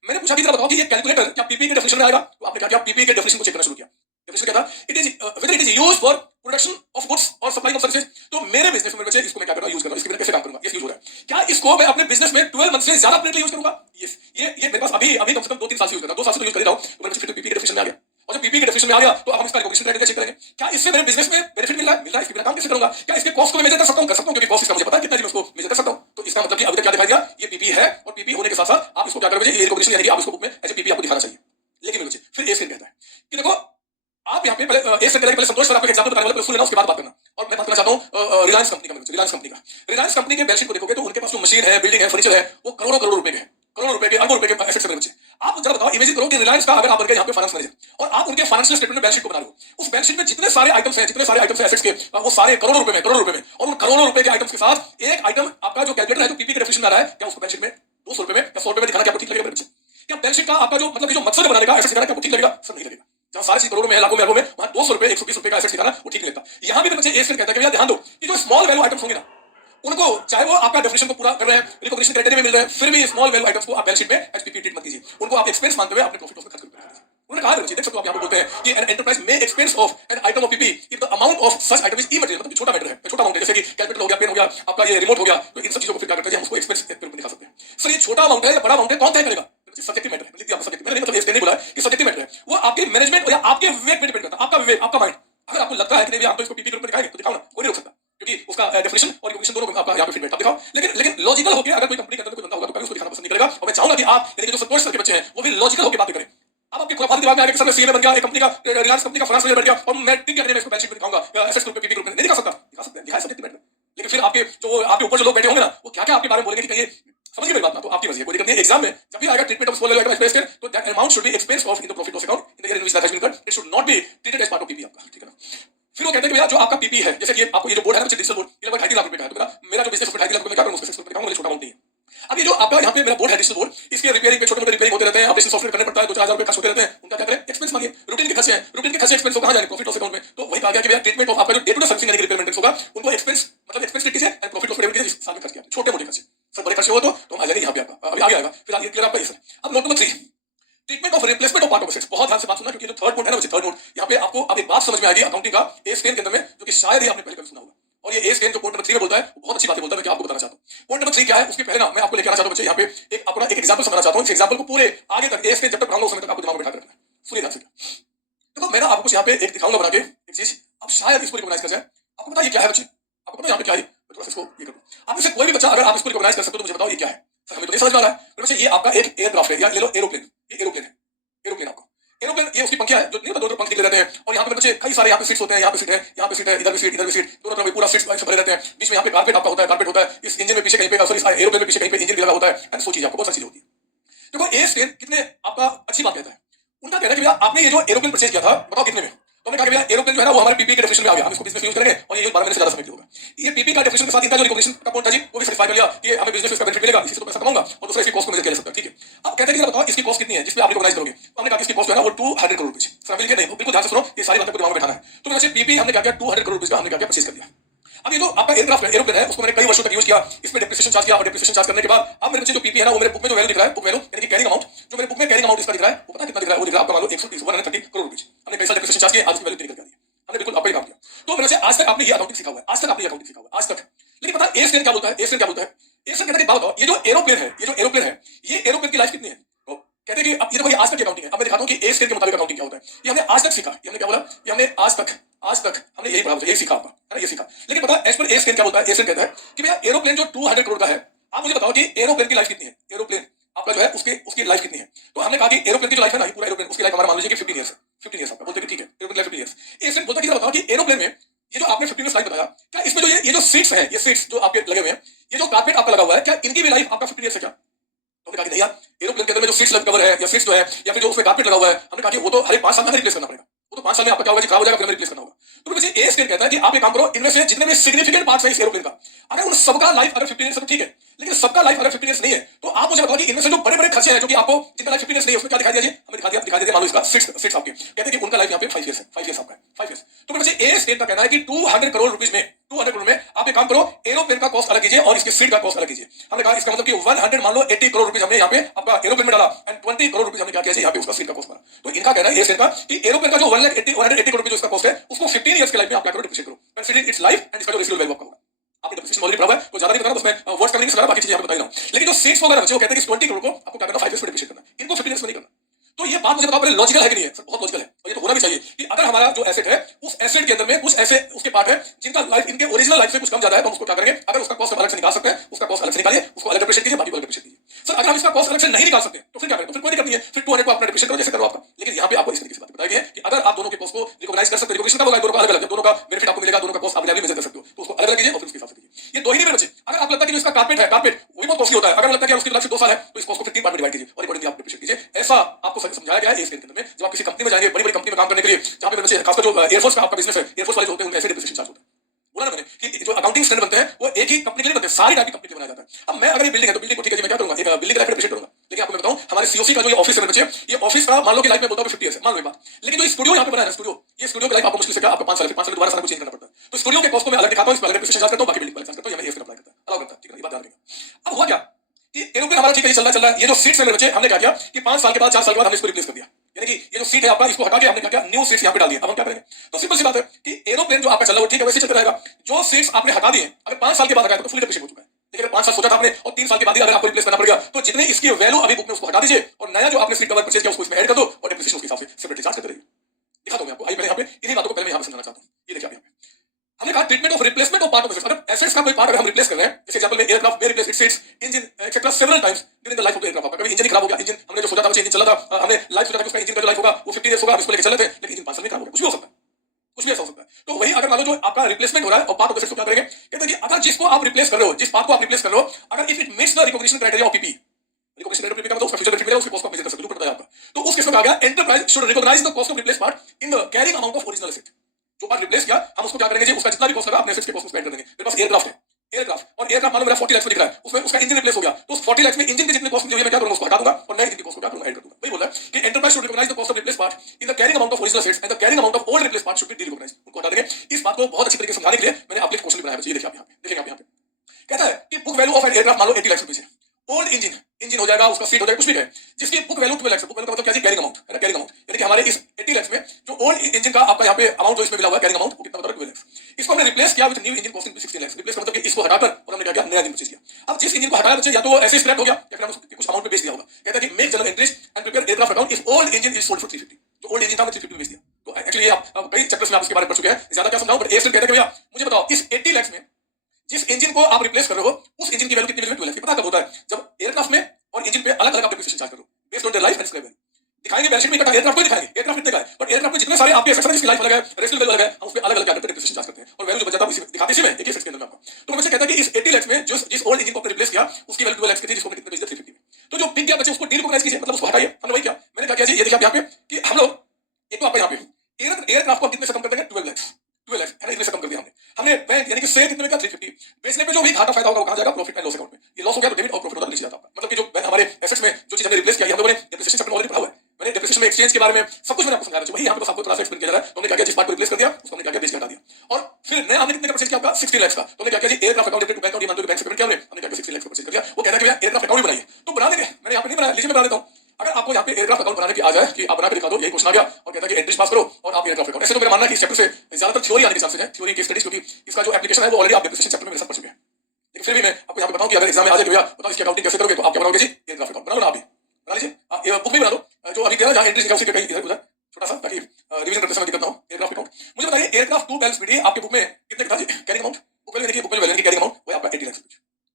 मैंने पूछा कि जरा बताओ कि ये कैलकुलेटर क्या पीपी के डेफिनेशन में आएगा? तो आपने क्या किया, पीपी के डेफिनेशन को चेक करना शुरू किया। डेफिनेशन क्या था? It is whether it is used for production of goods और सप्लाई ऑफ सर्विसेज। तो मेरे बिजनेस में बच्चे इसको मैं क्या करूंगा, यूज करूंगा, इसके बिना कैसे काम करूंगा, ये यूज हो रहा है। क्या इसको मैं अपने बिजनेस में 12 मंथ से ज्यादा पीरियड यूज करूंगा? यस, ये मेरे पास अभी कम से कम 2-3 साल से यूज कर रहा हूं, 2 साल से तो यूज कर रहा हूं, तो मेरे फिर पीपी के डेफिनेशन में आ गया। और जब पीपी के डेफिनेशन में आ गया तो हम इसका रिकॉग्निशन क्राइटेरिया चेक करेंगे, क्या इससे मेरे बिजनेस में बेनिफिट मिल रहा है, इसके बिना काम कैसे करूंगा? क्या इसके कॉस्ट को मैं मेजर कर सकता हूं? कर सकता हूं, क्योंकि कॉस्ट इसका मुझे पता है कितना है, मैं उसको मेजर कर सकता हूं। तो इसका मतलब कि अभी तक क्या दिखाई दिया, ये पीपी है, और पीपी होने के साथ साथ आप इसको क्या करोगे, ये रिकॉग्निशन यानी कि आप इसको बुक में एज ए पीपी आपको दिखाना चाहिए। लेकिन मेरे बच्चे फिर ए स्टेन कहता है कि देखो आप यहाँ पे पहले ए स्टेन कहता है, पहले संतोष सर आपको एग्जांपल बताने वाले, सुन लेना, उसके बाद बात करना। और मैं बात करना चाहता हूँ रिलायंस कंपनी का। मेरे बच्चे रिलायंस कंपनी का, रिलायंस कंपनी के बैलेंस शीट को देखोगे तो उनके पास जो मशीन है, बिल्डिंग है, फर्नीचर है, वो करोड़ों करोड़ रुपए के हैं, करोड़ों रुपए के, अरबों रुपए के एसेट्स है मेरे बच्चे। आप जरा बताओ, इमेजिन करो कि रिलायंस का अगर आप बन गए यहाँ पे फाइनेंस मैनेजर और आप उनके फाइनेंशियल स्टेटमेंट में बैलेंस शीट को बना रहे हो, उस बैलेंस शीट में जितने सारे आइटम्स हैं, जितने सारे आइटम्स हैं एसेट्स के, वो सारे करोड़ों रुपए में, करोड़ों रुपए में, और उन करोड़ों रुपए के आइटम्स के साथ एक आइटम आपका जो कैलकुलेटर है, जो पीपी के डेफिनेशन में आ रहा है, क्या उसको बैलेंस शीट में 200 रुपए में या 100 रुपए में दिखाना क्या आपको ठीक लगेगा मेरे बच्चे? क्या बैलेंस शीट का आपका जो मतलब जो मकसद है बनाने का, एसेट्स दिखाना क्या आपको ठीक लगेगा? सर नहीं लगेगा। जहां सारी चीज करोड़ों में है, लाखों में, अरबों में, वहां 200 रुपए 120 रुपए का एसेट्स दिखाना वो ठीक नहीं लगता। यहां भी मेरे बच्चे ए स्टेन कहता है कि भैया ध्यान दो कि जो स्मॉल वैल्यू आइटम्स होंगे ना, उनको चाहे वो आपका डेफिनेशन को पूरा कर रहे हैं, रिकॉग्निशन क्राइटेरिया में मिल रहे हैं, फिर भी स्मॉल वैल्यू आइटम्स को आप बैलेंस शीट में एचपीपी ट्रीट मत कीजिए, उनको आप एक्सपेंस मानते हुए अपने प्रॉफिट लॉस में खर्च कर दीजिए। उन्होंने कहा देख सकते हो आप यहाँ पे बोलते हैं कि एन एंटरप्राइज में expense of N item of PP if the amount of such item is immaterial, मतलब छोटा मैटर है, छोटा अमाउंट है, जैसे कि कैलकुलेटर हो गया, पेन हो गया, आपका ये रिमोट हो गया, तो इन सब चीजों को फिर क्या करते हैं, हम उसको एक्सपेंस के रूप में दिखा सकते हैं। सर ये छोटा अमाउंट है या बड़ा अमाउंट है, कौन तय करेगा? सब्जेक्टिव मैटर है, सब्जेक्टिव मैंने मतलब ये नहीं बोला कि सब्जेक्टिव मैटर है, वो आपके मैनेजमेंट या आपके विवेक पे डिपेंड करता है, आपका विवेक, आपका माइंड। अगर आपको लगता है कि नहीं आप तो इसको पीपी के रूप में दिखाएंगे तो दिखाओ ना, कोई नहीं रोक सकता, क्योंकि उसका डेफिनेशन और इक्वेशन दोनों आपका यहाँ पे फिट बैठा, दिखाओ। लेकिन लॉजिकल होकर अगर कोई कंपनी के अंदर कोई बंदा होगा तो कभी उसको दिखाना पसंद नहीं करेगा। और मैं चाहूंगा कि आप यानी कि जो संतोष सर के बच्चे हैं वो भी लॉजिकल होकर बातें करें। अब आपके खुराफाती दिमाग में आएगा कि सर मैं सीए बन गया, एक कंपनी का, रिलायंस कंपनी का फाइनेंस मैनेजर बन गया और मैं ठीक कहने में इसको बैलेंस शीट में दिखाऊंगा, एसेट्स ग्रुप पे पीपी ग्रुप में नहीं दिखा सकता, दिखा सकते हैं, दिखा सकते हैं। लेकिन फिर आपके जो आपके ऊपर जो लोग बैठे होंगे ना, वो क्या-क्या आपके बारे में बोलेंगे कि कहीं समझिए मेरी बात ना, तो आपकी मर्जी है, कोई दिक्कत नहीं। एग्जाम में जब भी आएगा treatment of small value item expense तो that amount should be expense off in the profit loss account in the year in which that has been incurred, it should not be treated as part of PP आपका, ठीक है ना। फिर वो कहते हैं कि भैया जो आपका पीपी है, जैसे कि आपको ये जो बोर्ड है ना, डिजिटल बोर्ड, ये लगभग 2.5 लाख रुपए का है, तो मेरा जो बिजनेस 2.5 लाख रुपए में क्या करूं, उसको 6 रुपए दिखाऊंगा, मुझे छोटा अमाउंट नहीं है। अब ये जो आपका यहाँ पे मेरा बोर्ड है, डिजिटल बोर्ड, इसके रिपेयरिंग पे छोटे-मोटे रिपेयरिंग होते रहते हैं, ऑपरेशन सॉफ्टवेयर करने पड़ता है, 2-4 हज़ार रुपए खर्च होते रहते हैं, उनका क्या करें, एक्सपेंस मानिए, रूटीन के खर्चे हैं, रूटीन के खर्चे एक्सपेंस को कहां जाने, प्रॉफिट लॉस अकाउंट में। तो वही कहा गया कि भैया ट्रीटमेंट ऑफ आपका जो डे टू डे सर्विसिंग यानी कि रिपेयर मेंटेनेंस होगा, उनको एक्सपेंस मतलब एक्सपेंस ट्रीट कीजिए एंड प्रॉफिट लॉस में कीजिए, साल में खर्च किया, छोटे-मोटे खर्चे। सर बड़े खर्चे हो तो हम आ जाएंगे यहाँ पे आपका, अभी आगे आएगा, फिर आगे क्लियर आपका ये सर। अब note number 3, treatment of replacement of part of assets, बहुत ध्यान से बात सुनना, क्योंकि जो थर्ड पॉइंट है ना, थर्ड पॉइंट यहाँ पे आपको अब एक बात समझ में आएगी अकाउंटिंग का ए स्टेन के अंदर में, जो कि शायद ही आपने पहले कभी सुना होगा। और ये ए स्टेन जो पॉइंट नंबर 3 में बोलता है, वो बहुत अच्छी बातें बोलता है, मैं क्या आपको बताना चाहता हूँ। पॉइंट नंबर 3 क्या है, उसके पहले ना मैं आपको लेके आना चाहता हूँ बच्चे यहाँ पे एक आपको एक एग्जांपल समझाना चाहता हूँ। इस एग्जांपल को पूरे आगे तक ए स्टेन जब तक पढ़ाऊंगा उस समय तक आपको दिमाग में बैठा के रखना है, सुनिए ध्यान से। देखो मैं ना आपको कुछ यहाँ पे एक दिखाऊंगा बना के एक चीज, आप शायद इसको रिकॉग्नाइज कर जाए। आपको पता है ये क्या है बच्चे, आपको पता है यहाँ पे क्या है, थोड़ा सा इसको ये करो। आप में से कोई भी बच्चा अगर आप इसको रिकॉग्नाइज कर सकते हो तो मुझे बताओ ये क्या है। सर हमें तो नहीं समझ में आ रहा है बच्चे, ये आपका एक एयरक्राफ्ट है, या ले लो एरोप्लेन, ये एरोप्लेन है, एरोप्लेन आपका एरोप्लेन, ये उसकी पंखिया है जो नहीं होता, दो पंख निकले रहते हैं, और यहाँ पे बच्चे कई सारे यहाँ पे सीट्स होते हैं, यहाँ पे सीट है, यहाँ पे सीट है, इधर भी सीट, इधर भी सीट, दोनों तरफ पूरा सीट्स भरे रहते हैं, बीच में यहाँ पे कारपेट आपका होता है, कारपेट होता है, इस इंजन में पीछे कहीं पे, सॉरी इस एरोप्लेन में पीछे कहीं पे इंजन भी लगा होता है, एंड सोचिए आपको बहुत सारी चीजें होती है। देखो ए स्टेन कितने आपका अच्छी बात कहता है, उनका कहना है कि भैया आपने ये जो एरोप्लेन परचेज किया था बताओ कितने में, तो हमने कहा कि भैया एरोप्लेन जो है ना वो हमारे पीपी के डेफिनेशन में आ गया, हम इसको बिजनेस में यूज करेंगे और ये 12 महीने से ज्यादा समय के लिए होगा। ये पीपी का डेफिनेशन के साथ इनका जो रिकॉग्निशन का पॉइंट था जी वो भी सेटिस्फाई कर लिया कि हमें बिजनेस में इसका बेनिफिट मिलेगा, इससे तो पैसा कमाऊंगा और दूसरा इसकी कॉस्ट को मेजर किया जा सकता है, ठीक है। अब कहते हैं कि बताओ इसकी कॉस्ट कितनी है जिसपे आप रिकॉग्नाइज करोगे, तो हमने कहा कि इसकी कॉस्ट है ना वो 200 करोड़ रुपए। सर अभी नहीं, बिल्कुल ध्यान से सुनो, ये सारी बातें को दिमाग में बैठाना है। तो वैसे पीपी हमने क्या किया, 200 करोड़ रुपए का हमने क्या किया, परचेज कर दिया। अब ये जो आपका एयरक्राफ्ट है, एरोप्लेन है, उसको मैंने कई वर्षों तक यूज किया, इस पे डेप्रिसिएशन चार्ज किया, और डेप्रिसिएशन चार्ज करने के बाद अब मेरे बच्चे जो पीपी है ना वो मेरे बुक में जो वैल्यू दिख रहा है, बुक वैल्यू यानी कि कैरिंग अमाउंट, जो मेरे बुक में कैरिंग अमाउंट इसका दिख रहा है वो पता कितना दिख रहा है, वो दिख रहा है आपका मान लो 130 करोड़ रुपए। हमने पैसा डेप्रिसिएशन चार्ज किया, आज की वैल्यू निकल गई, हमने बिल्कुल आपका ही काम किया। तो मेरे से आज तक आपने ये अकाउंटिंग सीखा हुआ है, आज तक आपने ये अकाउंटिंग सीखा हुआ है आज तक। लेकिन पता है ए स्टेन क्या बोलता है, ए स्टेन क्या बोलता है, ए स्टेन कहता है बात बताओ ये जो एरोप्लेन है, ये जो एरोप्लेन है, ये एरोप्लेन की लाइफ कितनी है, तो कहते हैं कि अब ये देखो ये आज तक की अकाउंटिंग है। अब मैं दिखाता हूं कि ए स्टेन के मुताबिक अकाउंटिंग क्या होता है। ये हमने आज तक सीखा, ये हमने क्या बोला, ये हमने आज तक हमने यही पढ़ा, यही सीखा आपका है ना, ये सीखा। लेकिन पता है एज पर ए स्टेन क्या बोलता है, ए स्टेन कहता है कि भैया एरोप्लेन जो 200 करोड़ का है, आप मुझे बताओ कि एरोप्लेन की लाइफ कितनी है, एरोप्लेन आपका जो है उसकी लाइफ कितनी है। तो हमने कहा कि एरोप्लेन की जो लाइफ है ना, पूरा एरोप्लेन उसकी लाइफ हमारा मान लीजिए कि 15 इयर्स है, 15 इयर्स आपका बोलते हैं कि ठीक है एरोप्लेन लाइफ 15 इयर्स। ए स्टेन बोलता है कि बताओ कि एरोप्लेन में ये जो आपने 15 इयर्स लाइफ बताया, क्या इसमें जो ये जो सीट्स हैं, ये सीट्स जो आपके लगे हुए हैं, ये जो कारपेट आपका लगा हुआ है, क्या इनकी भी लाइफ आपका 15 इयर्स है क्या? तो हमने कहा कि नहीं यार, एरोप्लेन के अंदर में जो सीट्स कवर है या सीट्स जो है या फिर जो उसमें कारपेट लगा हुआ है, हमने कहा कि वो तो हर 5 साल में रिप्लेस करना पड़ेगा, वो तो 5 साल में आपका क्या होगा, खराब हो जाएगा, फिर रिप्लेस करना होगा। तो मुझे ए स्टेन कहता है कि आप एक काम करो, इनमें से जितने भी सिग्निफिकेंट पार्ट्स हैं इस एरोप्लेन का, अगर उन सबका लाइफ अगर 15 इयर्स है तो ठीक है, लेकिन सबका लाइफ अगर 15 इयर्स नहीं है, तो आप मुझे बताओ कि इनमें से जो बड़े बड़े खर्चे हैं जो कि आपको जिनका लाइफ 15 इयर्स नहीं है, उसमें क्या दिखा दिया जी, हमें दिखा दिया मान लो इसका सीट्स आपके, कहते हैं कि उनका लाइफ यहाँ पे 5 इयर्स है, 5 इयर्स आपका है, 5 इयर्स। तो मुझे ए स्टेन का कहना है कि 200 करोड़ रुपीस में, 200 करोड़ में आप एक काम करो, एरोप्लेन का कॉस्ट अलग कीजिए और इसके सीट का कॉस्ट अलग कीजिए। हमने कहा इसका मतलब कि 100 मान लो 80 करोड़ रुपीस हमने यहाँ पे आपका एरोप्लेन में डाला एंड 20 करोड़ रुपीस हमने क्या किया यहाँ पे उसका सीट का कॉस्ट मारा। तो इनका कहना है ए स्टेन का कि एरोप्लेन का जो 180 करोड़ रुपीस जो इसका कॉस्ट है, उसको 15 इयर्स के लाइफ में आप क्या करो, डिप्रिशिएट करो, कंसीडरिंग इट्स लाइफ एंड इसका जो रेसिडुअल वैल्यू आपका होगा। आपने डेफिनेशन ऑलरेडी पढ़ा हुआ है तो ज्यादा नहीं बताना, उसमें वर्ड्स कमी नहीं समझना, बाकी चीजें आपको बता रहा हूं। लेकिन जो सीट्स वगैरह बच्चे वो कहते हैं कि 20 करोड़ को आपको क्या करना, 5 इयर्स में डिप्रिशिएट करना, इनको 15 इयर्स में नहीं करना। तो ये बात मुझे बताओ पहले लॉजिकल है कि नहीं है? सर बहुत लॉजिकल है, और ये तो होना भी चाहिए कि अगर हमारा जो एसेट है उस एसेट के अंदर में कुछ ऐसे उसके पार्ट है जिनका लाइफ इनके ओरिजिनल लाइफ से कुछ कम ज्यादा है, तो हम उसको क्या करेंगे, अगर उसका कॉस्ट अलग से निकाल सकते हैं, उसका कॉस्ट अलग से निकालिए, उसको अलग डिप्रिशिएट कीजिए, बाकी को अलग डिप्रिशिएट कीजिए। सर अगर हम इसका कॉस्ट अलग से नहीं निकाल सकते तो फिर क्या करें, तो फिर कोई दिक्कत नहीं है, फिर 200 को अपना डिप्रिशिएट करो जैसे करो आपका। कर सकते हो। रिकॉग्निशन कब होगा, दोनों का अलग अलग, दोनों का बेनिफिट आपको मिलेगा, दोनों का कॉस्ट आप रिलायबली मेजर कर सकते हो, तो उसको अलग अलग कीजिए और फिर उसके हिसाब से कीजिए। ये दो ही नहीं मेरे बच्चे, अगर आपको लगता है कि जो इसका कारपेट है, कारपेट वो भी बहुत कॉस्टली होता है, अगर लगता है कि उसकी लाइफ 2 साल है तो इस कॉस्ट को फिर 3 पार्ट में डिवाइड कीजिए और अकॉर्डिंगली आप डिप्रिशिएट कीजिए। ऐसा आपको समझाया गया है इस के अंदर में। जब आप किसी कंपनी में जाएंगे, बड़ी बड़ी कंपनी में काम करने के लिए, जहां पे बच्चे खासकर जो एयरफोर्स का आपका बिजनेस है, एयरफोर्स वाले होते हैं, उनके ऐसे डिप्रिशिएशन चार्ज होता है। बोला ना मैंने कि जो अकाउंटिंग स्टैंडर्ड बनते हैं वो एक ही कंपनी के लिए बनते हैं, सारी टाइप की कंपनी के लिए बनाया जाता है। अब मैं अगर ये बिल्डिंग है तो बिल्डिंग को ठीक है जी मैं क्या करूंगा, एक बिल्डिंग का लाइफ डिप्रिशिएट करूंगा, लेकिन आपको मैं बताऊं हमारे सीओसी का जो ये ऑफिस है मेरे बच्चे, ये ऑफिस का मान लो कि लाइफ में बोलता हूं 50 इयर्स है, मान लो एक बात, लेकिन जो स्टूडियो यहाँ पे बना है स्टूडियो, ये स्टूडियो की लाइफ आपको मुश्किल से क्या आपको 5 साल है, 5 साल में दोबारा सारा कुछ चेंज करना पड़ता है। तो स्टूडियो के कॉस्ट को मैं अलग दिखाता हूं, इस पर अलग डिप्रिशिएशन चार्ज करता हूं, बाकी बिल्डिंग पर चार्ज करता हूं, ये मैं एएस अप्लाई करता है, अलाउ करता है, ठीक है, ये बात ध्यान रखिएगा। अब हुआ क्या कि एरोप्लेन हमारा ठीक है चल रहा है, ये जो सीट्स है मेरे बच्चे, हमने क्या किया कि 5 साल के बाद 4 साल के बाद हमने इसको रिप्लेस कर दिया, यानी कि ये जो सीट है आपका इसको हटा के हमने क्या किया, न्यू सीट्स यहाँ पे डाल दिए। अब हम क्या करेंगे, तो सिंपल सी बात है कि एरोप्लेन जो आपका चल रहा है ठीक है वैसे चलता रहेगा, जो सीट्स आपने हटा दिए अगर 5 साल के बाद हटाया तो फुल डिप्रिशिएट हो चुका है, लेकिन 5 साल सोचा था आपने और 3 साल के बाद ही अगर आपको रिप्लेस करना पड़ेगा तो जितने इसकी वैल्यू अभी बुक में उसको हटा दीजिए और नया जो आपने सीट कवर परचेज किया उसको इसमें ऐड कर दो और डिप्रिशिएशन उसके हिसाब से सेपरेटली चार्ज करते रहिए। दिखा दो मैं आपको, आइए पहले यहाँ पे इन्हीं बातों को पहले मैं यहाँ पे समझाना चाहता हूँ। ये देखिए हमने कहा treatment of replacement of part of assets, अगर एसेट्स का कोई पार्ट अगर हम रिप्लेस कर रहे हैं, जैसे एग्जांपल में एयरक्राफ्ट में replace it's seats, engine etcetera several times during the life of the aircraft, कभी इंजन खराब हो गया, इंजन हमने जो सोचा था इंजन चला था, हमने लाइफ सोचा था उसका इंजन का जो लाइफ होगा वो 50 इयर्स होगा, इसको लेके चले थे लेकिन इंजन 5 साल में खराब हो गया, कुछ भी हो सकता है, कुछ भी ऐसा हो सकता है। तो वही अगर मान लो जो आपका रिप्लेसमेंट हो रहा है और पार्ट ऑफ एसेट्स को क्या करेंगे, कहते हैं कि अगर जिसको आप रिप्लेस कर रहे हो, जिस पार्ट को आप रिप्लेस कर रहे हो, अगर if it meets the recognition criteria of PP, recognition criteria का मतलब उसका फ्यूचर बेनिफिट मिलेगा, उसके कॉस्ट को मेजर कर सकते हो, बताया आपका। तो उस केस में कहा गया enterprise should recognise the cost of replace part in the carrying amount of original asset. जो पार्ट रिप्लेस किया हम उसको क्या करेंगे जी, उसका जितना भी कॉस्ट लगा अपने एसेट्स के कॉस्ट में ऐड कर देंगे। मेरे पास एयरक्राफ्ट है, एयरक्राफ्ट और एयरक्राफ्ट मान लो मेरा 40 लाख में दिख रहा है, उसमें उसका इंजन रिप्लेस हो गया, तो उस 40 लाख में इंजन के जितने कॉस्ट मुझे मैं क्या करूंगा उसको हटा दूंगा और नए इंजन की कॉस्ट को क्या करूंगा ऐड कर दूंगा। वही बोल रहा है कि enterprise should recognise the cost of replace part in the carrying amount of original assets and the carrying amount of old replace part should be derecognised, उनको हटा देंगे। इस बात को बहुत अच्छी तरीके से समझाने के लिए मैंने आपके क्वेश्चन बनाया है, ये देखिए आप यहाँ पे देखेंगे, आप यहाँ पे कहता है कि book value of an aircraft मान लो 80 लाख रुपीस है, ओल्ड इंजन इंजन हो जाएगा, उसका सीट हो जाएगा, कुछ भी कहे, जिसकी बुक वैल्यू 12 लाख है, बुक वैल्यू का मतलब क्या जी, कैरिंग अमाउंट है ना, कैरिंग अमाउंट, यानी कि हमारे इस 80 लाख में जो ओल्ड इंजन का आपका यहाँ पे अमाउंट जो इसमें मिला हुआ है कैरिंग अमाउंट वो कितना बता रहा है 12 लाख, इसको हमने रिप्लेस किया with new engine costing 16 lakh, replace का मतलब कि इसको हटाकर और हमने क्या किया नया इंजन परचेज किया। अब जिस इंजन को हटाया बच्चे या तो वो ऐसे स्क्रैप हो गया या फिर हम उसको कुछ अमाउंट पे बेच दिया होगा, कहता है कि make general entries and prepare aircraft account if old engine is sold for 350, जो ओल्ड इंजन था वो 350 में बेच दिया। तो एक्चुअली ये आप कई चैप्टर्स में आप इसके बारे में पढ़ चुके हैं, ज्यादा क्या समझाऊं, बट एयरसेल कहता है कि भैया मुझे बताओ इस 80 लाख में जिस इंजन को आप रिप्लेस कर रहे हो उस इंजन की वैल्यू कितनी मिलेगी, 12 लाख। पता कब होता है, जब एयरक्राफ्ट में और इंजन पे अलग अलग आप डिप्रिसिएशन चार्ज करो based on their life and scrap value, दिखाएंगे बैलेंस शीट में इकट्ठा, एयरक्राफ्ट को दिखाएंगे एयरक्राफ्ट इतने का है, बट एयरक्राफ्ट में जितने सारे आपके एसेट्स हैं जिसकी लाइफ अलग है, रेसिडुअल वैल्यू अलग है, हम उस पे अलग अलग डिप्रिसिएशन चार्ज करते हैं और वैल्यू जो बचा था उसी दिखाते इसी में एक ही एसेट के अंदर में आपको। तो मुझे कहता है कि इस 80 लाख में जिस ओल्ड इंजन को आपने रिप्लेस किया उसकी वैल्यू 12 लाख की थी, जिसको कितने बेच दिया 350 में। तो जो बिक गया बच्चे उसको डीरिकॉग्नाइज कीजिए, मतलब उसको हटाइए। हमने वही किया, मैंने क्या किया जी, ये देखिए आप यहाँ पे कि हम लोग एक तो आपको यहाँ पे एयरक्राफ्ट को कितने से कम कर देंगे 12 लाख, 12 लाख है ना, इतने से कम कर दिया हमने बैंक यानी कि सेल कितने में का 350, बेचने पे जो भी घाटा फायदा होगा वो कहां जाएगा, प्रॉफिट एंड लॉस अकाउंट में। ये लॉस हो गया तो डेबिट और प्रॉफिट होता नीचे जाता है, मतलब कि जो हमारे एसेट्स में जो चीज हमने रिप्लेस किया हम लोगों ने डेप्रिसिएशन चैप्टर में ऑलरेडी पढ़ा हुआ है, मैंने डेप्रिसिएशन में एक्सचेंज के बारे में सब कुछ मैंने आपको समझाया है, वही यहाँ पे बस आपको थोड़ा सा एक्सप्लेन किया जा रहा है। तो हमने क्या किया, जिस पार्ट को रिप्लेस कर दिया उसको हमने क्या किया बेच के हटा दिया और फिर नया हमने कितने का परचेज किया आपका 60 लाख का, तो हमने क्या किया जी aircraft account debit to bank और ये मान लो बैंक से पेमेंट किया हमने क्या किया 60 लाख का परचेज कर दिया। वो कहता है कि एयरक्राफ्ट अकाउंट भी बनाइए, तो बना देंगे, मैंने यहाँ पे नहीं बनाया, लीजिए मैं बना देता हूँ। अगर आपको यहाँ पे एयरक्राफ्ट अकाउंट बनाने की आ जाए कि आप बना के दिखा दो, यही क्वेश्चन आ गया और कहता है कि एंट्रीज पास करो और आप एयरक्राफ्ट अकाउंट, ऐसे तो मेरा मानना है कि इस चैप्टर से ज्यादातर थ्योरी आने के हिसाब से है, थ्योरी केस स्टडीज, क्योंकि इसका जो एप्लीकेशन है वो ऑलरेडी आप डेप्रिसिएशन चैप्टर में मेरे साथ पढ़ चुके हैं। लेकिन फिर भी मैं आपको यहाँ पे बताऊं कि अगर एग्जाम में आ जाए कि भैया बताओ इसकी अकाउंटिंग कैसे करोगे, तो आप क्या बनाओगे जी एयरक्राफ्ट अकाउंट बना लो ना, आप भी बना लीजिए, आप बुक भी बना दो, जो अभी कह रहा है जहाँ एंट्रीज लिखा उसी के कहीं इधर उधर छोटा सा, ताकि रिवीजन करते समय दिक्कत ना हो। एयरक्राफ्ट अकाउंट मुझे बताइए एयरक्राफ्ट टू बैलेंस शीट आपकी बुक में कितने का था जी कैरिंग अमाउंट, बुक वैल्यू देखिए, बुक वैल्यू की कैरिंग अमाउंट वो आपका 80 लाख,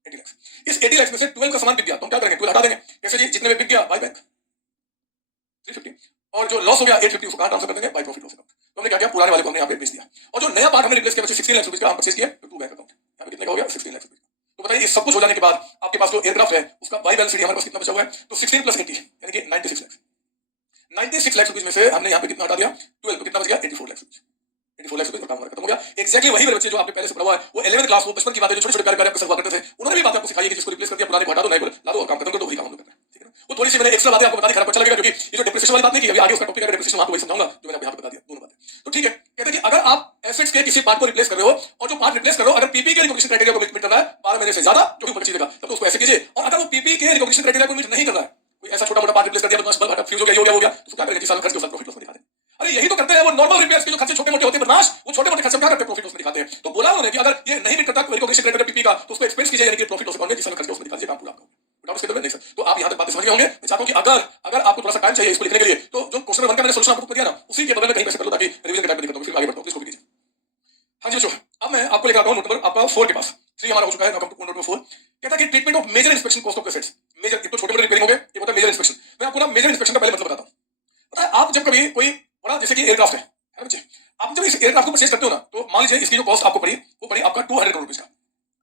80 लाख। इस 80 लाख में से 12 का सामान बिक गया तो हम क्या करेंगे, 12 हटा देंगे, कैसे जी, जितने में बिक गया बाय बैक 350 और जो लॉस हो गया 850 उसको कहां ट्रांसफर कर देंगे, बाय प्रॉफिट लॉस अकाउंट। तो हमने क्या किया, पुराने वाले को हमने यहाँ पे बेच दिया और जो नया पार्ट हमने रिप्लेस किया 16 लाख रुपए का हम परचेज किया टू बैंक अकाउंट, यहाँ पे कितने का हो गया 16 लाख रुपए। तो बताइए ये सब कुछ हो जाने के बाद आपके पास जो एयरक्राफ्ट है उसका बाय बैलेंस शीट हमारे पास कितना बचा हुआ है, तो 16 प्लस 80 यानी कि 96 लाख, 96 लाख रुपए में से हमने यहाँ पे कितना हटा दिया 12, तो कितना बच गया 84 लाख रुपए, 84 लाख रुपए का काम हमारा खत्म हो गया। एक्जैक्टली वही मेरे बच्चे जो आपने पहले से पढ़ा हुआ है, वो 11th क्लास वो बचपन की बातें जो छोटे छोटे कार्य आपके साथ हुआ करते थे, उन्होंने भी बातें आपको सिखाई है कि जिसको रिप्लेस कर दिया पुराने को हटा दो, नए को ला दो और काम खत्म कर दो, वही काम हम लोग करते हैं, ठीक है ना। वो थोड़ी सी मैंने एक्स्ट्रा बातें आपको बताने खराब अच्छा लगेगा, क्योंकि ये जो डिप्रिसिएशन वाली बात नहीं की, अभी आगे उसका टॉपिक है डिप्रिसिएशन, वहां पे वही समझाऊंगा जो मैंने आपको यहाँ पे बता दिया, दोनों बातें। तो ठीक है, कहते हैं कि अगर आप एसेट्स के किसी पार्ट को रिप्लेस कर रहे हो और जो पार्ट रिप्लेस कर रहे हो अगर पीपी के रिकॉग्निशन क्राइटेरिया को मीट कर रहा है 12 महीने से ज्यादा जो भी ऊपर चीजेगा, तब तो उसको ऐसे कीजिए। और अगर वो पीपी के रिकॉग्निशन क्राइटेरिया को मीट नहीं कर रहा है, कोई ऐसा छोटा मोटा पार्ट रिप्लेस कर दिया, बस बल्ब हटा फ्यूज हो गया, हो गया, तो उसको क्या करेंगे, 30 साल में खर्च के साथ प्रॉफिट लॉस में दिखा दें। अरे यही तो करते हैं वो नॉर्मल रिपेयर्स के जो खर्चे छोटे मोटे होते हैं बर्दाश्त, वो छोटे मोटे खर्चे क्या करते हैं, प्रॉफिट लॉस में दिखाते हैं। तो बोला उन्होंने कि अगर ये नहीं मीट करता रिकॉग्निशन क्राइटेरिया पीपी का, तो उसको एक्सपेंस कीजिए, यानी कि प्रॉफिट लॉस अकाउंट में जिस साल खर्च के उसमें दिखा दीजिए, काम पूरा डाउट इसके अंदर नहीं सर। तो आप यहाँ तक बातें समझ गए होंगे। मैं चाहता हूँ कि अगर आपको थोड़ा सा टाइम चाहिए इसको लिखने के लिए, तो जो क्वेश्चन 1 का मैंने सोल्यूशन आपको कर दिया ना, उसी के बदले में कहीं पैसे कर लो ताकि रिवीजन के टाइम पे दिक्कत हो, फिर आगे बढ़ता हूँ, इसको भी कीजिए। हाँ जी बच्चों, अब मैं आपको लेकर आता हूँ नोट नंबर आपका 4 के पास, 3 हमारा हो चुका है, नोट नंबर 4 कहता है कि treatment of major inspection cost of assets. Major एक तो छोटे मोटे रिपेयरिंग हो गए, एक होता है मेजर इंस्पेक्शन। मैं आपको ना मेजर इंस्पेक्शन का पहले मतलब बताता हूँ। पता है आप जब कभी कोई बड़ा, जैसे कि एयरक्राफ्ट है ना बच्चे, आप जब परचेज करते हो ना, तो मान लीजिए इसकी जो कॉस्ट आपको पड़ी वो पड़ी आपका 200 करोड़ रुपीज का,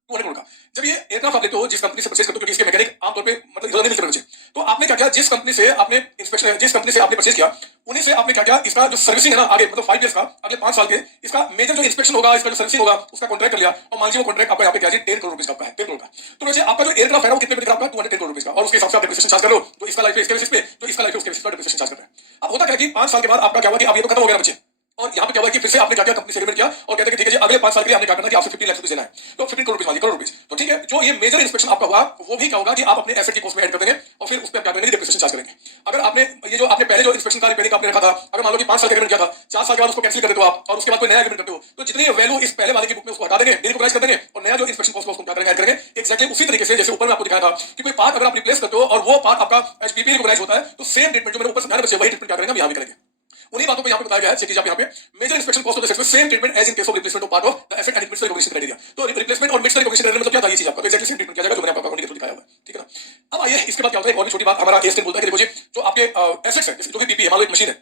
200 करोड़ का। जब ये एयरक्राफ्ट आप लेते हो जिस कंपनी से परचेज करते हो, क्योंकि इसके मैकेनिक आमतौर पे मतलब इधर नहीं मिलते बच्चे, तो आपने क्या किया, जिस कंपनी से आपने इंस्पेक्शन, जिस कंपनी से आपने परचेज किया, उन्हीं से आपने क्या किया, इसका जो सर्विसिंग है ना आगे मतलब 5 ईयर्स का, अगले 5 साल के इसका मेजर जो इंस्पेक्शन होगा, इसका जो सर्विसिंग होगा, उसका कॉन्ट्रैक्ट कर लिया। और मान लीजिए वो कॉन्ट्रैक्ट आपका यहाँ पे क्या है, 10 करोड़ रुपीज का आपका है, 10 करोड़ का। तो वैसे आपका जो एयरक्राफ्ट है वो कितने का आपका 210 करोड़ रुपीज का, और उसके हिसाब से आप डेप्रिसिएशन चार्ज कर लो, तो इसका लाइफ है इसके बेसिस पे, तो इसका लाइफ है उसके बेसिस पे डेप्रिसिएशन चार्ज कर रहे हैं। अब होता क्या है कि 5 साल के बाद आपका क्या हुआ कि अब ये तो खत्म हो गया बच्चे, और यहाँ पे क्या हुआ कि फिर से आपने क्या किया, कंपनी से एग्रीमेंट किया और कहते हैं कि ठीक है जी अगले 5 साल के लिए आपने क्या करना है कि आपसे 15 लाख रुपए देना है, तो 15 करोड़ रुपए मान लीजिए, करोड़ रुपए। तो ठीक है, जो ये मेजर इंस्पेक्शन आपका हुआ वो भी क्या होगा कि आप अपने एसेट की कॉस्ट में ऐड कर देंगे और फिर उस पर क्या करेंगे, डेप्रिसिएशन चार्ज करेंगे। अगर आपने ये जो आपने पहले जो इंस्पेक्शन का रिपेयरिंग आपने रखा था, अगर मान लो कि 5 साल का एग्रीमेंट किया था, 4 साल के बाद उसको कैंसिल कर देते हो आप और उसके बाद कोई नया एग्रीमेंट करते हो, तो जितनी वैल्यू इस पहले वाले की बुक में उसको हटा देंगे, डिरिकॉग्नाइज कर देंगे, और नया जो इंस्पेक्शन कॉस्ट उसको क्या करेंगे, ऐड करेंगे एक्जैक्टली उसी तरीके से जैसे ऊपर में आपको दिखाया था कि कोई पार्ट अगर आप रिप्लेस करते हो और वो पार्ट आपका एचपीपी रिकॉग्नाइज होता है, तो सेम ट्रीटमेंट जो मैंने ऊपर समझाया बच्चे वही ट्रीटमेंट क्या करेंगे हम यहाँ भी करेंगे। उन्हीं बातों को यहाँ पे बताया गया है, चेक कीजिए आप यहाँ पे, major inspection cost of the asset same treatment as in case of replacement of part of the asset and it meets the recognition criteria. तो रिप्लेसमेंट और मिट्स द रिकॉग्निशन क्राइटेरिया मतलब क्या था, ये चीज आपका एक्जेक्टली सेम ट्रीटमेंट किया जाएगा जो मैंने आपको अकाउंटिंग के थ्रू दिखाया हुआ है, ठीक है ना। अब आइए इसके बाद क्या होता है, एक और भी छोटी बात, हमारा एस्टेट बोलता है कि देखो जी जो आपके एसेट्स है, जो भी पीपी है, मान लो एक मशीन है,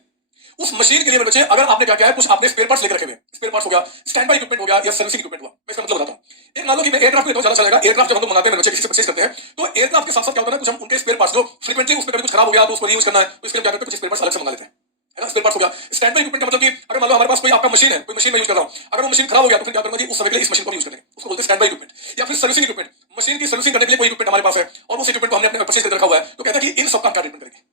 उस मशीन के लिए मेरे बच्चे अगर आपने क्या किया है, कुछ आपने स्पेयर पार्ट्स लेकर रखे हुए, स्पेयर पार्ट्स हो गया, स्टैंड बाय इक्विपमेंट हो गया या सर्विसिंग इक्विपमेंट हुआ, मैं इसका मतलब बताता हूं। एक मान लो कि मैं एयरक्राफ्ट लेता हूं, ज्यादा चलेगा, एयरक्राफ्ट जब हम लोग मंगाते हैं मेरे बच्चे किसी से परचेज करते हैं, तो एयरक्राफ्ट के साथ साथ क्या होता है, कुछ हम उनके स्पेयर पार्ट्स जो फ्रीक्वेंटली उसमें कभी कुछ खराब हो गया तो उसको रीयूज करना है, तो इसके लिए क्या करते हैं, कुछ स्पेयर पार्ट्स अलग से मंगा लेते हैं, है ना। स्पेयर पार्ट्स हो गया, स्टैंड बाय इक्विपमेंट का मतलब कि अगर मान लो हमारे पास कोई आपका मशीन है, कोई मशीन में यूज कर रहा हूं, अगर वो मशीन खराब हो गया तो फिर क्या करूंगा जी, उस समय के लिए इस मशीन को यूज करेंगे, उसको बोलते हैं स्टैंड बाय इक्विपमेंट। या फिर सर्विसिंग इक्विपमेंट, मशीन की सर्विसिंग करने के लिए कोई इक्विपमेंट हमारे पास है और उस इक्विपमेंट को हमने अपने परचेज करके रखा हुआ है, तो कहता है कि इन सबका क्या ट्रीटमेंट करेंगे।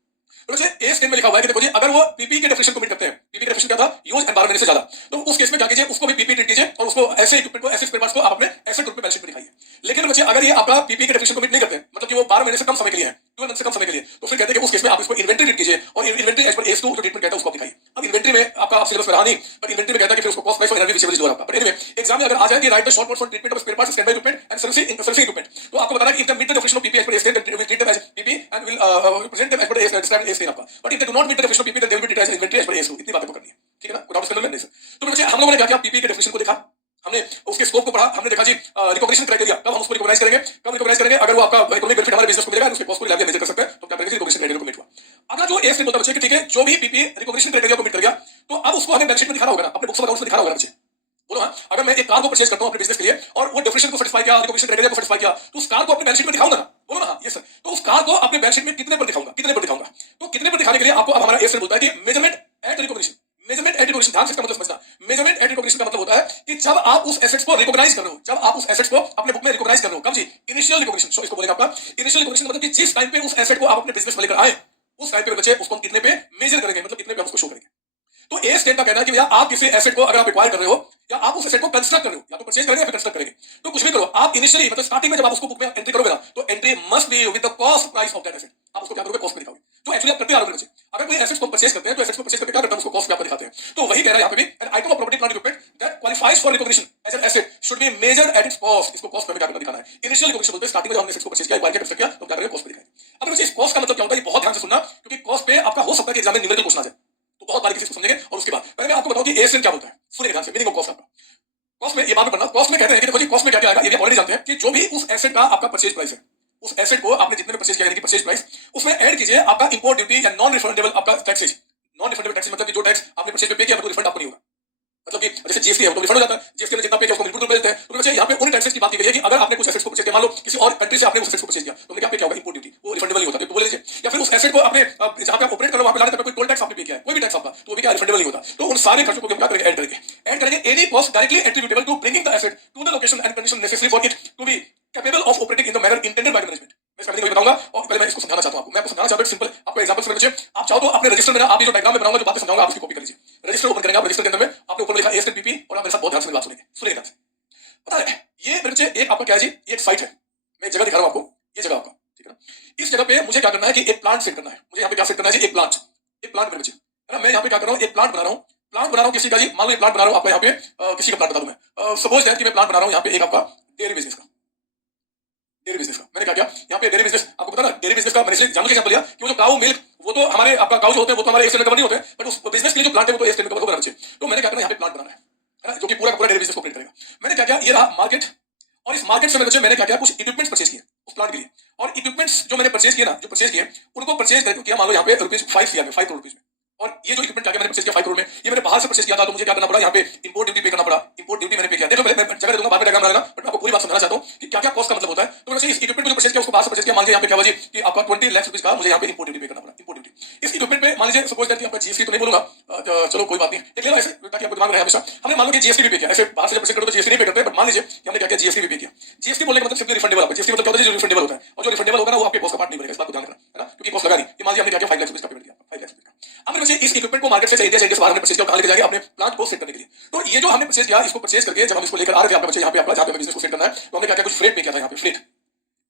तो जैसे ए स्टेट में लिखा हुआ है कि देखो जी अगर वो पीपी के डेफिनेशन को मीट करते हैं, पीपी का डेफिनेशन क्या था, यूज एंड 12 महीने से ज्यादा, तो उस केस में क्या कीजिए, उसको भी पीपी ट्रीट कीजिए और उसको ऐसे इक्विपमेंट को, ऐसे स्पेयर पार्ट्स को आप अपने एसेट ग्रुप में बैलेंस शीट में दिखाइए। लेकिन बच्चे अगर ये आपका पीपी के डेफिनेशन को मीट नहीं करते, मतलब कि वो 12 महीने से कम समय के लिए है, 12 मंथ से कम समय के लिए, तो फिर कहते हैं कि उस केस में आप इसको इन्वेंटरी ट्रीट कीजिए और इन्वेंटरी एज पर एस 2 जो ट्रीटमेंट कहता है उसको दिखाइए। अब इन्वेंटरी में आपका सिलेबस में रहा नहीं, पर इन्वेंटरी में कहता है कि फिर उसको कॉस्ट प्राइस और एनर्जी रिसीवेबल जो आपका, बट एनीवे एग्जाम में अगर आ जाए कि write the short note for treatment of spare parts, stand by equipment and servicing equipment, तो आपको बताना कि if the meet the definition of PP as per S 10 then we treat them as PP and will present them as per S stand S 10 आपका, but if they do not meet the definition of PP then they will be treated as inventory as per S 2। इतनी बातें को करनी है, ठीक है ना, कोई डाउट करने में नहीं सर। तो बच्चे हम लोगों ने क्या किया, पीपी के डेफिनेशन को देखा, हमने उसके स्कोप को पढ़ा, हमने देखा जी रिकॉग्निशन क्राइटेरिया कब हम उसको रिकॉग्नाइज करेंगे, कब रिकॉग्नाइज करेंगे, अगर वो आपका इकोनॉमिक बेनिफिट हमारे बिजनेस को मिलेगा, उसके कॉस्ट को लाइव मेजर कर सकते हैं, तो क्या करेंगे, रिकॉग्निशन क्राइटेरिया को मीट हुआ। अगर जो ए स्टेट बोलता है बच्चे कि ठीक है जो भी पीपी रिकॉग्निशन क्राइटेरिया को मीट कर गया, तो अब उसको हमें बैलेंस शीट में दिखाना होगा ना, अपने बुक्स ऑफ अकाउंट्स में दिखाना होगा बच्चे। बोलो हाँ, अगर मैं एक कार को परचेज करता हूं अपने बिजनेस के लिए और वो डेफिनेशन को सेटिस्फाई किया, रिकॉग्निशन क्राइटेरिया को सेटिस्फाई किया, तो उस कार को अपने बैलेंस शीट में दिखाऊंगा ना, बोलो ना हाँ, यस सर। तो उस कार को अपने बैलेंस शीट में कितने पर दिखाऊंगा, कितने पर दिखाऊंगा, तो कितने पर दिखाने के लिए आपको अब हमारा ए स्टेट बोलता है कि measurement at recognition, measurement at recognition, ध्यान से इसका मतलब समझना, मेजरमेंट एट रिकॉग्निशन का मतलब होता है कि जब आप उस एसेट्स को रिकॉग्नाइज कर रहे हो, जब आप उस एसेट्स को अपने बुक में रिकॉग्नाइज कर रहे हो, कब जी, इनिशियल रिकॉग्निशन, इसको बोलेगा आपका इनिशियल रिकॉग्निशन, मतलब कि जिस टाइम पे उस एसेट को आप अपने बिजनेस में लेकर आए, उस टाइम पे बच्चे उसको हम कितने पे मेजर करेंगे, मतलब कितने पे हम उसको शो करेंगे। तो ए स्टेट का कहना है कि भैया आप किसी एसेट को अगर आप एक्वायर कर रहे हो या आप उस एसेट को कंस्ट्रक्ट कर रहे हो, या तो परचेज करेंगे या फिर कंस्ट्रक्ट करेंगे, तो कुछ भी करो आप इनिशियली मतलब स्टार्टिंग में जब आप उसको बुक में एंट्री करोगे ना, तो entry must be with the cost price of that asset. आप उसको क्या करोगे, कॉस्ट में दिखाओगे, जो एक्चुअली आप करते आ रहे हो। अगर कोई एसेट्स को परचेज करते हैं तो एसेट्स को परचेज करके क्या करते हैं, उसको कॉस्ट में आपको दिखाते हैं। तो वही कह रहा है यहाँ पे भी, an item of property plant equipment that qualifies for recognition as an asset should be measured at its cost. इसको कॉस्ट में क्या करना दिखाना है, इनिशियल रिकॉग्निशन बोलते हैं स्टार्टिंग में जब हमने एसेट्स को परचेज किया, एक्वायर किया, कंस्ट्रक्ट किया, तो क्या करेंगे, कॉस्ट में दिखाएंगे। अब इस कॉस्ट का मतलब क्या होता है, ये बहुत ध्यान से सुनना, क्योंकि कॉस्ट पे आपका हो सकता है कि एग्जाम में न्यूमेरिकल क्वेश्चन आ जाए, तो बहुत बारीकी से इसको समझेंगे। और उसके बाद पहले मैं आपको बताऊं कि एएसएन क्या होता है, सुनिए ध्यान से, मीनिंग ऑफ कॉस्ट आपका। कॉस्ट में ये बात में पढ़ना, कॉस्ट में कहते हैं कि देखो जी कॉस्ट में क्या क्या आएगा, ये भी ऑलरेडी जानते हैं कि जो भी उस एसेट का आपका परचेज प्राइस है, उस एसेट को आपने जितने में परचेज किया यानी कि परचेज प्राइस, उसमें ऐड कीजिए आपका इंपोर्ट ड्यूटी या नॉन रिफंडेबल आपका टैक्सेज। नॉन रिफंडेबल टैक्स मतलब कि जो टैक्स आपने परचेज पे पे किया वो रिफंड आपको नहीं होगा, मतलब कि जैसे जीएसटी है वो तो रिफंड हो जाता है, जीएसटी में जितना पे किया उसको रिटर्न मिलता है। तो बच्चे यहाँ पे उन टैक्सेस की बात की गई है कि अगर आपने कुछ एसेट्स को परचेज किया, मान लो किसी और कंट्री से आपने उस एसेट्स को परचेज किया, तो क्या पे क्या होगा, इंपोर्ट ड्यूटी, वो रिफंडेबल नहीं होता, तो बोल लीजिए। या फिर उस एसेट को आपने जहां पे आप ऑपरेट कर रहे हो वहां पे लाने तक कोई टोल टैक्स आपने पे किया है, कोई भी टैक्स आपका, तो वो भी क्या रिफंडेबल नहीं होता। तो उन सारे खर्चों को हम क्या करेंगे, ऐड करेंगे any cost directly attributable to bringing the asset to the location and condition necessary for it to be capable of operating in the manner intended by the management. मैं इसका मीनिंग बताऊंगा और पहले मैं इसको समझाना चाहता हूं आपको, मैं आपको समझाना चाहता हूं सिंपल आपको एग्जांपल से बच्चे, आप चाहो तो अपने रजिस्टर में ना, आप ये जो डायग्राम में बनाऊंगा जो बातें समझाऊंगा आप इसकी कॉपी कर लीजिए, रजिस्टर ओपन करेंगे आप, रजिस्टर के अंदर में आपने ऊपर लिखा एएसएन पीपी और आप मेरे साथ बहुत ध्यान से बात सुनेंगे, सुनिए ध्यान से। पता है ये मेरे बच्चे एक आपका क्या है जी, ये एक साइट है, मैं एक जगह दिखा रहा हूं आपको, ये जगह आपका, ठीक है ना। इस जगह पे मुझे क्या करना है कि एक प्लांट सेट करना है, मुझे यहाँ पे क्या सेट करना है जी, एक प्लांट मेरे बच्चे, है ना। मैं यहाँ पे क्या कर रहा हूँ, एक प्लांट बना रहा हूँ किसी का जी, मान लो ये प्लांट बना रहा हूँ आपका यहाँ पे किसी का प्लांट बता दूं मैं, सपोज दैट कि मैं प्लांट बना रहा हूँ यहाँ पे एक आपका डेयरी बिजनेस का, डेयरी बिजनेस का। मैंने क्या किया यहाँ पे डेयरी बिजनेस, आपको पता ना डेयरी बिजनेस का मैंने इसलिए जानने के एग्जांपल लिया कि वो जो काऊ मिल्क वो तो हमारे आपका काऊ जो होते हैं वो तो हमारे एस्टेट में कवर नहीं होते, बट उस बिजनेस के लिए जो प्लांट है वो तो एस्टेट में कवर होगा बच्चे। तो मैंने क्या करना है, यहाँ पे प्लांट बनाना है ना, जो कि पूरा का पूरा डेयरी बिजनेस को ऑपरेट करेगा। मैंने क्या किया, ये रहा मार्केट, और इस मार्केट से मेरे बच्चे मैंने क्या किया, कुछ इक्विपमेंट्स परचेज किए उस प्लांट के लिए, और इक्विपमेंट्स जो मैंने परचेज किए ना, जो परचेज किए उनको परचेज करके किया, मान लो यहाँ पे ₹5 किया, 5 करोड़ रुपीज में, और ये जो इक्विपमेंट क्या मैंने परचेज किया 5 करोड़ में, ये मैंने बाहर से परचेज किया था, तो मुझे क्या करना पड़ा, यहाँ पे इंपोर्ट ड्यूटी पे करना पड़ा, इंपोर्ट ड्यूटी मैंने पे किया। देखो पहले मैं जगह दूंगा, बाद में डायग्राम डालना, बट मैं आपको पूरी बात समझाना चाहता हूँ कि क्या क्या कॉस्ट का मतलब होता है। तो मैंने इस इक्विपमेंट को जो परचेज किया उसको बाहर से परचेज किया, मान लीजिए यहाँ पे क्या हुआ जी कि आपका 20 लाख रुपीज का मुझे यहाँ पे इंपोर्ट ड्यूटी पे करना पड़ा, इंपोर्ट ड्यूटी इस इक्विपमेंट पे। मान लीजिए सपोज दैट आपका जीएसटी तो नहीं बोलूंगा, चलो कोई बात नहीं, देख लेना ऐसे ताकि आपको दिमाग रहे हमेशा। हमने मान लो कि जीएसटी भी पे किया, ऐसे बाहर से जब परचेज करो तो जीएसटी नहीं पे करते, बट मान लीजिए कि हमने क्या किया, जीएसटी भी पे किया। जीएसटी बोलने का मतलब सिंपली रिफंडेबल आपका, जीएसटी मतलब क्या होता है, जो रिफंडेबल होता है, और जो रिफंडेबल होगा ना वो आपके कॉस्ट का पार्ट नहीं बनेगा, इस बात को ध्यान रखना है ना, क्योंकि कॉस्ट लगा नहीं। मान लीजिए हमने क्या किया, 5 लाख रुपीज का पेमेंट किया, 5 लाख रुपीज का। अब मुझे इस इक्विपमेंट को मार्केट से इंडिया से बाहर हमने परचेज किया, कहां लेके जाएंगे, अपने प्लांट को सेट करने के लिए। तो ये जो हमने परचेज किया, इसको परचेज करके जब हम इसको लेकर आ रहे थे आपका बच्चे यहाँ पे, आपका जहाँ पे बिजनेस को सेट करना है, तो हमने क्या किया, कुछ फ्रेट पे किया था, यहाँ पे फ्रेट है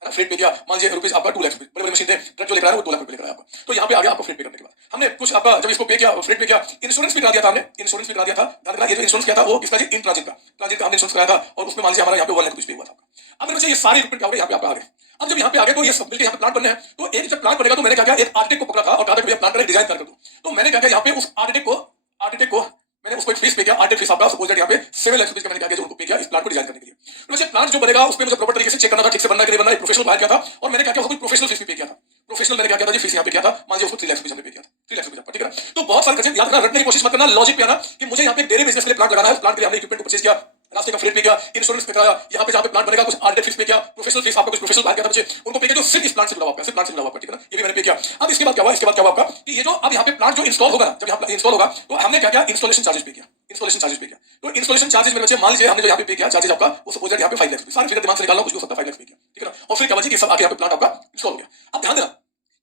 ना, फ्रेट पे किया। मान लीजिए रुपीज आपका 2 लाख रुपए, बड़े बड़े मशीन थे, ट्रक जो लेकर आया वो 2 लाख रुपए लेकर आया आपका। तो यहाँ पे आ गया आपको फ्रेट पे करने के बाद हमने कुछ आपका जब इसको पे किया, फ्रेट पे किया, इंश्योरेंस भी करा दिया था हमने, इंश्योरेंस भी करा दिया था। ध्यान रखना, ये जो इंश्योरेंस किया था वो किसका जी, इन ट्रांजिट का, ट्रांजिट का हमने इंश्योरेंस कराया था, और उसमें मान लीजिए हमारा यहाँ पे 1 लाख रुपए पे हुआ था। अब मेरे बच्चे ये सारे इक्विपमेंट क्या हो गए, यहाँ पे आपका आ गए। अब जब यहाँ पे आ गए तो ये सब मिलकर यहाँ पे प्लांट बनने हैं। तो एक जब प्लांट बनेगा तो मैंने क्या किया, एक आर्किटेक्ट को पकड़ा था और कहा था कि भैया प्लांट का डिजाइन तैयार कर दो। तो मैंने क्या किया, यहाँ पे उस आर्किटेक्ट को मैंने उसको एक फीस पे किया, आर्किटेक्ट फीस आपका सपोज दैट यहाँ पे 7 लाख रुपए का मैंने क्या किया, जो उनको पे किया इस प्लांट को डिजाइन करने के लिए। तो मुझे प्लांट जो बनेगा उस पे मुझे प्रॉपर तरीके से चेक करना था, ठीक से बनना है कि नहीं बनना है, प्रोफेशनल बाहर किया था। और मैंने क्या किया, उसको प्रोफेशनल फीस भी पे किया था। प्रोफेशनल मैंने क्या किया था जी, फीस यहाँ पे किया था, मान लीजिए उसको 3 लाख रुपए पे किया था, 3 लाख रुपए, ठीक है। तो बहुत सारे खर्चे याद रखना, रटने की कोशिश मत करना, लॉजिक पे आना कि मुझे यहाँ पे डेयरी बिजनेस के लिए प्लांट लगाना है, प्लांट के लिए हमने इक्विपमेंट को परचेज किया, रास्ते का फ्रेट पे किया, इंश्योरेंस पे कराया, यहाँ पे जहाँ पे प्लांट बनेगा कुछ आर्किटेक्ट फीस पे किया, प्रोफेशनल फीस आपका कुछ प्रोफेशनल बाहर किया था बच्चे, उनको पे किया, जो सिर्फ इस प्लांट से जुड़ा हुआ है, सिर्फ प्लांट से जुड़ा हुआ है, ठीक है ना, ये भी मैंने पे किया। अब इसके बाद क्या हुआ, इसके बाद क्या हुआ आपका कि ये जो अब यहाँ पे प्लांट जो इंस्टॉल होगा, जब यहाँ इंस्टॉल होगा तो हमने क्या किया, इंस्टॉलेशन चार्जेस पे किया, इंस्टॉलेशन चार्जेस पे किया। तो इंस्टॉलेशन चार्जेस मेरे बच्चे मान लीजिए हमने जो यहाँ पे किया चार्जेस आपका वो सपोज दैट यहाँ पे 5 लाख रुपए, सारे फिगर दिमाग से निकालना, कुछ भी हो सकता है, 5 लाख पे किया, ठीक है ना। और फिर क्या बची कि सब आके यहाँ पे प्लांट आपका इंस्टॉल हो गया। अब ध्यान देना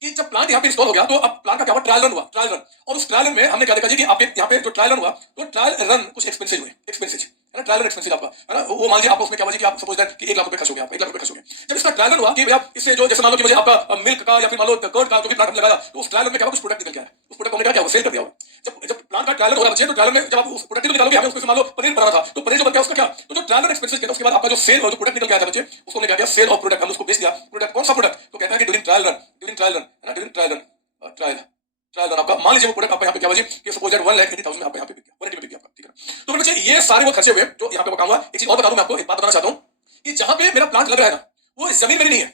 कि जब प्लांट यहाँ पे इंस्टॉल हो गया तो अब प्लांट का क्या हुआ, ट्रायल रन हुआ, ट्रायल रन। और उस ट्रायल रन में हमने क्या देखा जी कि आपके यहाँ पे जो ट्रायल रन हुआ, तो ट्रायल रन कुछ एक्सपेंसेस हुए, एक्सपेंसेस है ना, ट्रायल रन एक्सपेंसेस आपका है ना, वो मान लीजिए आपको उसमें क्या बची कि आप सपोज दैट कि 1 लाख रुपए खर्च हो गया, 1 लाख रुपए खर्च हो गया। जब इसका ट्रायल रन हुआ कि भैया इससे जो जैसे मान लो कि मुझे आपका मिल्क का या फिर मान लो कर्ड का जो भी प्लांट लगाया, तो उस ट्रायल रन में क्या कुछ प्रोडक्ट निकल गया है, उस प्रोडक्ट को हमने क्या सेल कर दिया। जब प्लांट का ट्रायल हो रहा है तो ट्रायल में जब आप उस प्रोडक्ट को निकालोगे, हमें उसमें मान लो पनीर बनाना था, तो पनीर जो बन गया उसका क्या, तो जो ट्रायल एक्सपेंसेस किया उसके बाद आपका जो सेल और जो प्रोडक्ट निकल गया था बच्चे, उसको हमने क्या किया, सेल ऑफ प्रोडक्ट, हमने उसको बेच दिया। प्रोडक्ट कौन सा प्रोडक्ट, तो कहता है कि during trial run, during trial run है ना, during trial run, trial run आपका मान लीजिए वो प्रोडक्ट आपका यहाँ पे क्या बची कि सपोज दैट 1,80,000 में आपका यहाँ पे बिक गया, 180 में बिक गया आपका, ठीक है। तो बच्चे ये सारे वो खर्चे हुए जो यहाँ पे काम हुआ। एक चीज और बता दूं मैं आपको, एक बात बताना चाहता हूँ कि जहां पे मेरा प्लांट लग रहा है ना, वो जमीन मेरी नहीं है,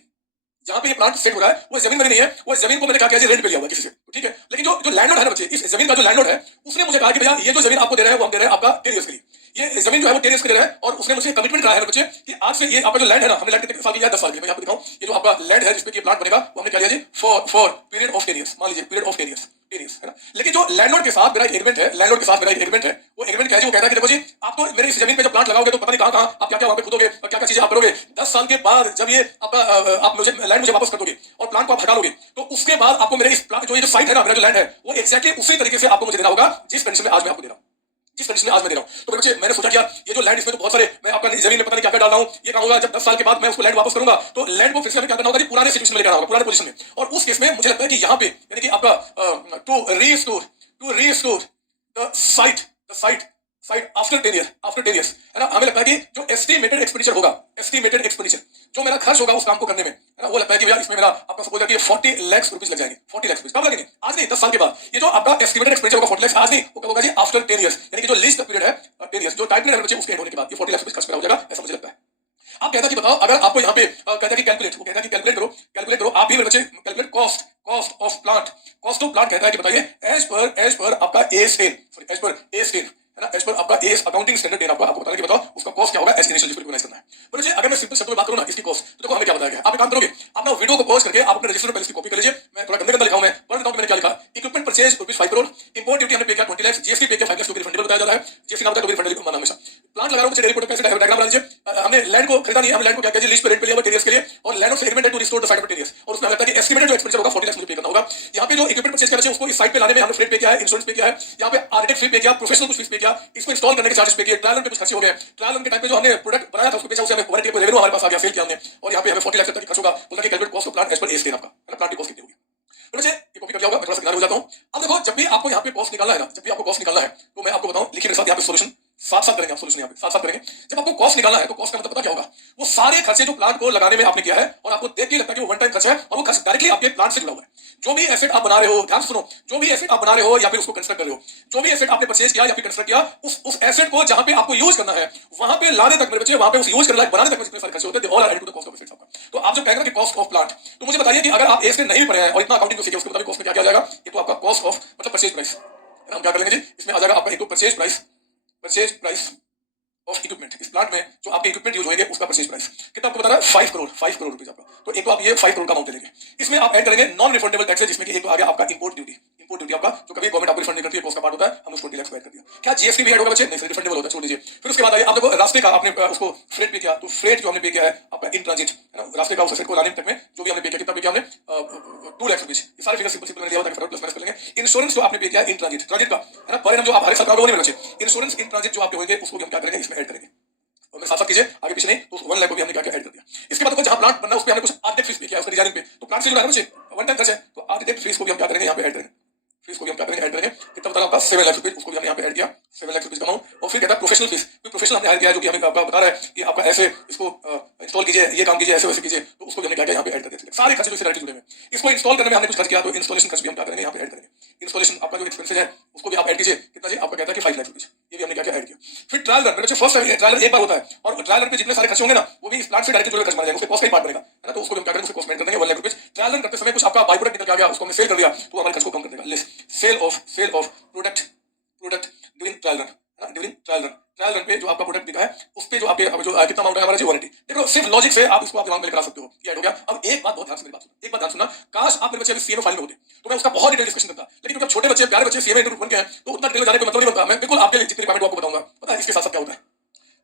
जहां पे ये प्लांट सेट हो रहा है वो जमीन मेरी नहीं है, वो जमीन को मैंने क्या किया, रेंट पे लिया हुआ किसी से, ठीक है। लेकिन जो लैंडलॉर्ड है ना बच्चे, इस जमीन का जो लैंडलॉर्ड है उसने मुझे कहा कि भैया ये जो जमीन आपको दे रहे हैं वो हम दे रहे हैं आपका 10 इयर्स के लिए, ये जमीन जो है वो 10 इयर्स के दे रहे हैं। और उसने मुझे कमिटमेंट कराया है बच्चे कि आज से ये आपका जो लैंड है ना, हमने लैंड कितने साल की या 10 साल की, मैं आपको दिखाऊं, ये जो आपका लैंड है जिसपे ये प्लांट बनेगा वो हमने क्या लिया जी, फॉर पीरियड ऑफ 10 इयर्स, मान लीजिए पीरियड ऑफ 10 इयर्स, 10 इयर्स है ना। लेकिन जो लैंडलॉर्ड के साथ मेरा एग्रीमेंट है, लैंडलॉर्ड के साथ मेरा एग्रीमेंट है, वो एग्रीमेंट क्या है जी, वो कहता है कि देखो जी आप तो मेरे इस जमीन पे जब प्लांट लगाओगे तो पता नहीं कहां-कहां आप क्या-क्या वहां पे खोदोगे और क्या-क्या चीजें आप करोगे। 10 साल के बाद जब ये आपका आप मुझे लैंड मुझे वापस कर दोगे और प्लांट को आप हटा लोगे, तो उसके बाद आपको मेरे इस प्लांट जो ये जो साइट है ना, मेरा जो लैंड है, वो एक्जैक्टली उसी तरीके से आपको मुझे देना होगा जिस कंडीशन में आज मैं आपको दे रहा हूं, जिस कंडीशन में आज मैं दे रहा हूं। तो मेरे बच्चे मैंने सोचा क्या, ये जो लैंड इसमें तो बहुत सारे मैं आपका जमीन में पता नहीं क्या क्या डाल रहा हूं, ये काम होगा जब 10 साल के बाद मैं उसको लैंड वापस करूंगा तो लैंड को फिर से हमें क्या करना होगा जी, पुराने सिचुएशन में लेकर आना होगा, पुराने पोजीशन में। और उस केस में मुझे लगता है कि यहाँ पे यानी कि आपका to restore the site after 10 years है ना, हमें लगता है कि जो एस्टिमेटेड एक्सपेंडिचर होगा, एस्टिमेटेड एक्सपेंडिचर जो मेरा खर्च होगा उस काम को करने में है ना, वो लगता है कि भैया इसमें मेरा आपका सपोज है कि 40 लाख रुपीस लग जाएंगे, 40 लाख रुपीस कब लगेंगे, आज नहीं 10 साल के बाद। ये जो आपका एस्टिमेटेड एक्सपेंडिचर होगा 40 लाख आज नहीं, वो कब होगा जी, आफ्टर 10 इयर्स, यानी कि जो लीज पीरियड है 10 इयर्स, जो टाइम पीरियड है बच्चे उसके एंड होने के बाद ये 40 लाख रुपीस खर्च मेरा हो जाएगा, ऐसा मुझे लगता है। आप कहता कि बताओ अगर आपको यहाँ पे कहता कि कैलकुलेट, वो कहता कि कैलकुलेट करो आप भी मेरे बच्चे, कैलकुलेट कॉस्ट ऑफ प्लांट कहता है कि बताइए एज पर आपका एज पर है ना, एज पर आपका एस अकाउंटिंग स्टैंडर्ड डेट आपको बताना कि बताओ उसका कॉस्ट क्या होगा एज इनिशियल जिसको रिकॉग्नाइज करना है। पर मुझे अगर मैं सिंपल शब्दों में बात करूं ना इसकी कॉस्ट, तो देखो हमें क्या बताया गया, आप एक काम करोगे, आप ना वीडियो को पॉज करके आप अपने रजिस्टर में पहले इसकी कॉपी कर लीजिए। मैं थोड़ा गंदे लिखा हूं, मैं पढ़ देता हूं कि मैंने क्या लिखा। Equipment purchase ₹5 crore, import duty हमने पे किया 20 लाख, जीएसटी पे किया 5 लाख, रिफंडेबल बताया जा रहा है, जीएसटी ना बताया तो रिफंडेबल माना हमेशा। प्लांट लगा रहा हूं, मुझे डेयरी प्रोडक्ट कैसे डायग्राम बना लीजिए। हमने लैंड को खरीदा नहीं, हमने लैंड को क्या किया जी, लीज पे रेंट पे लिया हुआ 10 इयर्स के लिए, और लैंड ऑफ एग्रीमेंट है to restore the site for 10 years, और उसमें लगता है कि एस्टिमेटेड जो एक्सपेंडिचर होगा 40 लाख मुझे पे करना होगा। यहाँ पे जो इक्विपमेंट परचेज किया उसको इस साइट पे लाने में हमने फ्रेट पे किया है, इंश्योरेंस पे किया है, यहाँ पे आर्किटेक्ट फी पे किया, प्रोफेशनल कुछ फीस पे किया, इसको इंस्टॉल करने के चार्जेस पे किए, ट्रायल पे कुछ खर्चे हो गए, ट्रायल के टाइम पे जो हमने प्रोडक्ट बनाया था उसको बेचा, उसे हमें वारंटी पे रेवेन्यू हमारे पास आ गया, सेल किया हमने, और यहाँ पे हमें 40 लाख तक खर्च होगा। बोला कि calculate cost of plant as per S आपका है ना, प्लांट की कॉस्ट कितनी होगी। तो मुझे ये कॉपी कर लिया होगा, मैं थोड़ा सा किनारे हो जाता हूँ। अब देखो जब भी आपको यहाँ पे कॉस्ट निकालना है ना, जब भी आपको कॉस्ट निकालना है तो मैं आपको बताऊं, लिखिए मेरे साथ यहाँ पे सॉल्यूशन साथ करेंगे, आप सॉल्यूशन यहाँ पे साथ करेंगे। जब आपको कॉस्ट निकालना है तो कॉस्ट का मतलब पता क्या होगा, वो सारे खर्चे जो प्लांट को लगाने में आपने किया है और आपको देख के लगता है कि वो वन टाइम खर्च है और वो खर्च डायरेक्टली आपके प्लांट से जुड़ा हुआ है। जो भी एसेट आप बना रहे हो, ध्यान सुनो, जो भी एसेट आप बना रहे हो या फिर उसको कंस्ट्रक्ट कर रहे हो, जो भी एसेट आपने परचेज किया या फिर कंस्ट्रक्ट किया, उस एसेट को जहां पे आपको यूज करना है वहां पे लाने तक मेरे बच्चे, वहां पे उस यूज करने लायक बनाने तक जितने सारे खर्चे होते हैं, all are added to the cost of assets आपका। तो आप जो कहेंगे कि कॉस्ट ऑफ प्लांट, तो मुझे बताइए कि अगर आप एस नहीं पढ़े हैं और इतना अकाउंटिंग को सीखे, उसके मुताबिक कॉस्ट में क्या किया जाएगा। ये तो आपका कॉस्ट ऑफ मतलब परचेज प्राइस, है ना। हम क्या कर लेंगे जी, इसमें आ जाएगा आपका एक तो परचेज प्राइस ऑफ इक्विपमेंट। इस प्लांट में जो आपके इक्विपमेंट यूज होंगे उसका परचेज प्राइस कितना आपको बता रहा है, 5 करोड़ रुपीज आपका। तो एक तो आप ये 5 करोड़ का अमाउंट ले लेंगे। इसमें आप ऐड करेंगे नॉन रिफंडेबल टैक्सेस, जिसमें कि एक तो आ गया आपका इंपोर्ट ड्यूटी आपका जो कभी गवर्नमेंट आपको रिफंड नहीं करती है, उसका पार्ट होता है, हमने उसको 20 लाख ऐड कर दिया। क्या जीएसटी भी ऐड होगा बच्चे? नहीं, रिफंडेबल होता है, छोड़ दीजिए। फिर उसके बाद आइए, आप देखो रास्ते का आपने उसको फ्रेट पे किया, तो फ्रेट जो हमने पे किया है आपका इन ट्रांजिट, है ना, रास्ते का उस एसेट को लाने तक में जो भी हमने पे किया, कितना पे किया हमने 2 लाख रुपीज। ये सारे फिगर सिंपल मैंने लिया होता है, फटाफट प्लस माइनस कर लेंगे। इंश्योरेंस जो आपने पे किया इन ट्रांजिट का, है ना, पर जो आप हर एक साल का वो नहीं बचे, इंश्योरेंस इन ट्रांजिट जो आपके होंगे उसको भी हम क्या करेंगे, इसमें ऐड करेंगे। और मैं साथ साथ कीजिए, आगे पीछे नहीं, तो 1 लाख को भी हमने क्या ऐड कर दिया। इसके बाद जहां प्लांट बनना है उस पे हमने कुछ आर्किटेक्ट फीस पे किया, उसका डिजाइनिंग पे, तो प्लांट से जुड़ा है बच्चे, वन टाइम खर्च है, तो आर्किटेक्ट फीस को भी हम क्या करेंगे, यहाँ पे ऐड करेंगे। फीस को भी हम क्या करेंगे, ऐड करेंगे। कितना बता रहा आपका 7 लाख रुपए, उसको भी हमने यहाँ पे ऐड किया, 7 लाख रुपीज का अमाउंट। और फिर कहता है प्रोफेशनल फीस, कोई प्रोफेशनल हमने हायर किया जो कि हमें आपका बता रहा है कि आपका ऐसे इसको इंस्टॉल कीजिए, ये काम कीजिए, ऐसे वैसे कीजिए, तो उसको भी हमने क्या किया, यहाँ पे ऐड कर दिया। सारे खर्च जो इससे डायरेक्टली जुड़े हुए, इसको इंस्टॉल करने में हमने कुछ खर्च किया, तो इंस्टॉलेशन खर्च भी हम क्या करेंगे, यहाँ पे ऐड करेंगे। इंस्टॉलेशन आपका जो एक्सपेंसेस है उसको भी आप ऐड कीजिए, कितना जी, आपका कहता है कि 5 लाख रुपीज, ये भी हमने क्या ऐड किया। फिर ट्रायल रन, बच्चे फर्स्ट ट्रायल रन एक बार होता है, और ट्रायल रन पे जितने सारे खर्च होंगे ना, वो भी इस प्लांट से डायरेक्टली जुड़े खर्च माने जाएंगे, उसके कॉस्ट का ही पार्ट बनेगा, है ना, तो उसको भी हम क्या करेंगे, उसके कॉस्ट में ऐड कर देंगे 1 लाख रुपीज। ट्रायल रन करते समय कुछ आपका बाई प्रोडक्ट निकल के आ गया, उसको हमने सेल कर दिया, तो हमारे खर्च को कम कर देगा। Less sale of product during trial run, है ना, ड्यूरिंग ट्रायल रन पे जो आपका प्रोडक्ट दिखा है उस पे जो आपके जो कितना अमाउंट है हमारा जी, वारंटी। देखो सिर्फ लॉजिक से आप इसको आप दिमाग में लेकर आ सकते हो कि ऐड हो गया। अब एक बात बहुत ध्यान से मेरी बात सुनो, एक बात ध्यान सुनना, काश आप मेरे बच्चे अभी सीए में फाइल में होते तो मैं उसका बहुत डिटेल डिस्कशन करता, लेकिन क्योंकि छोटे बच्चे प्यारे बच्चे सीए में इंटरव्यू बन के हैं, तो उतना डिटेल जाने का मतलब नहीं बनता। मैं बिल्कुल आपके जितनी रिक्वायरमेंट आपको बताऊंगा। पता है इसके साथ साथ क्या होता है,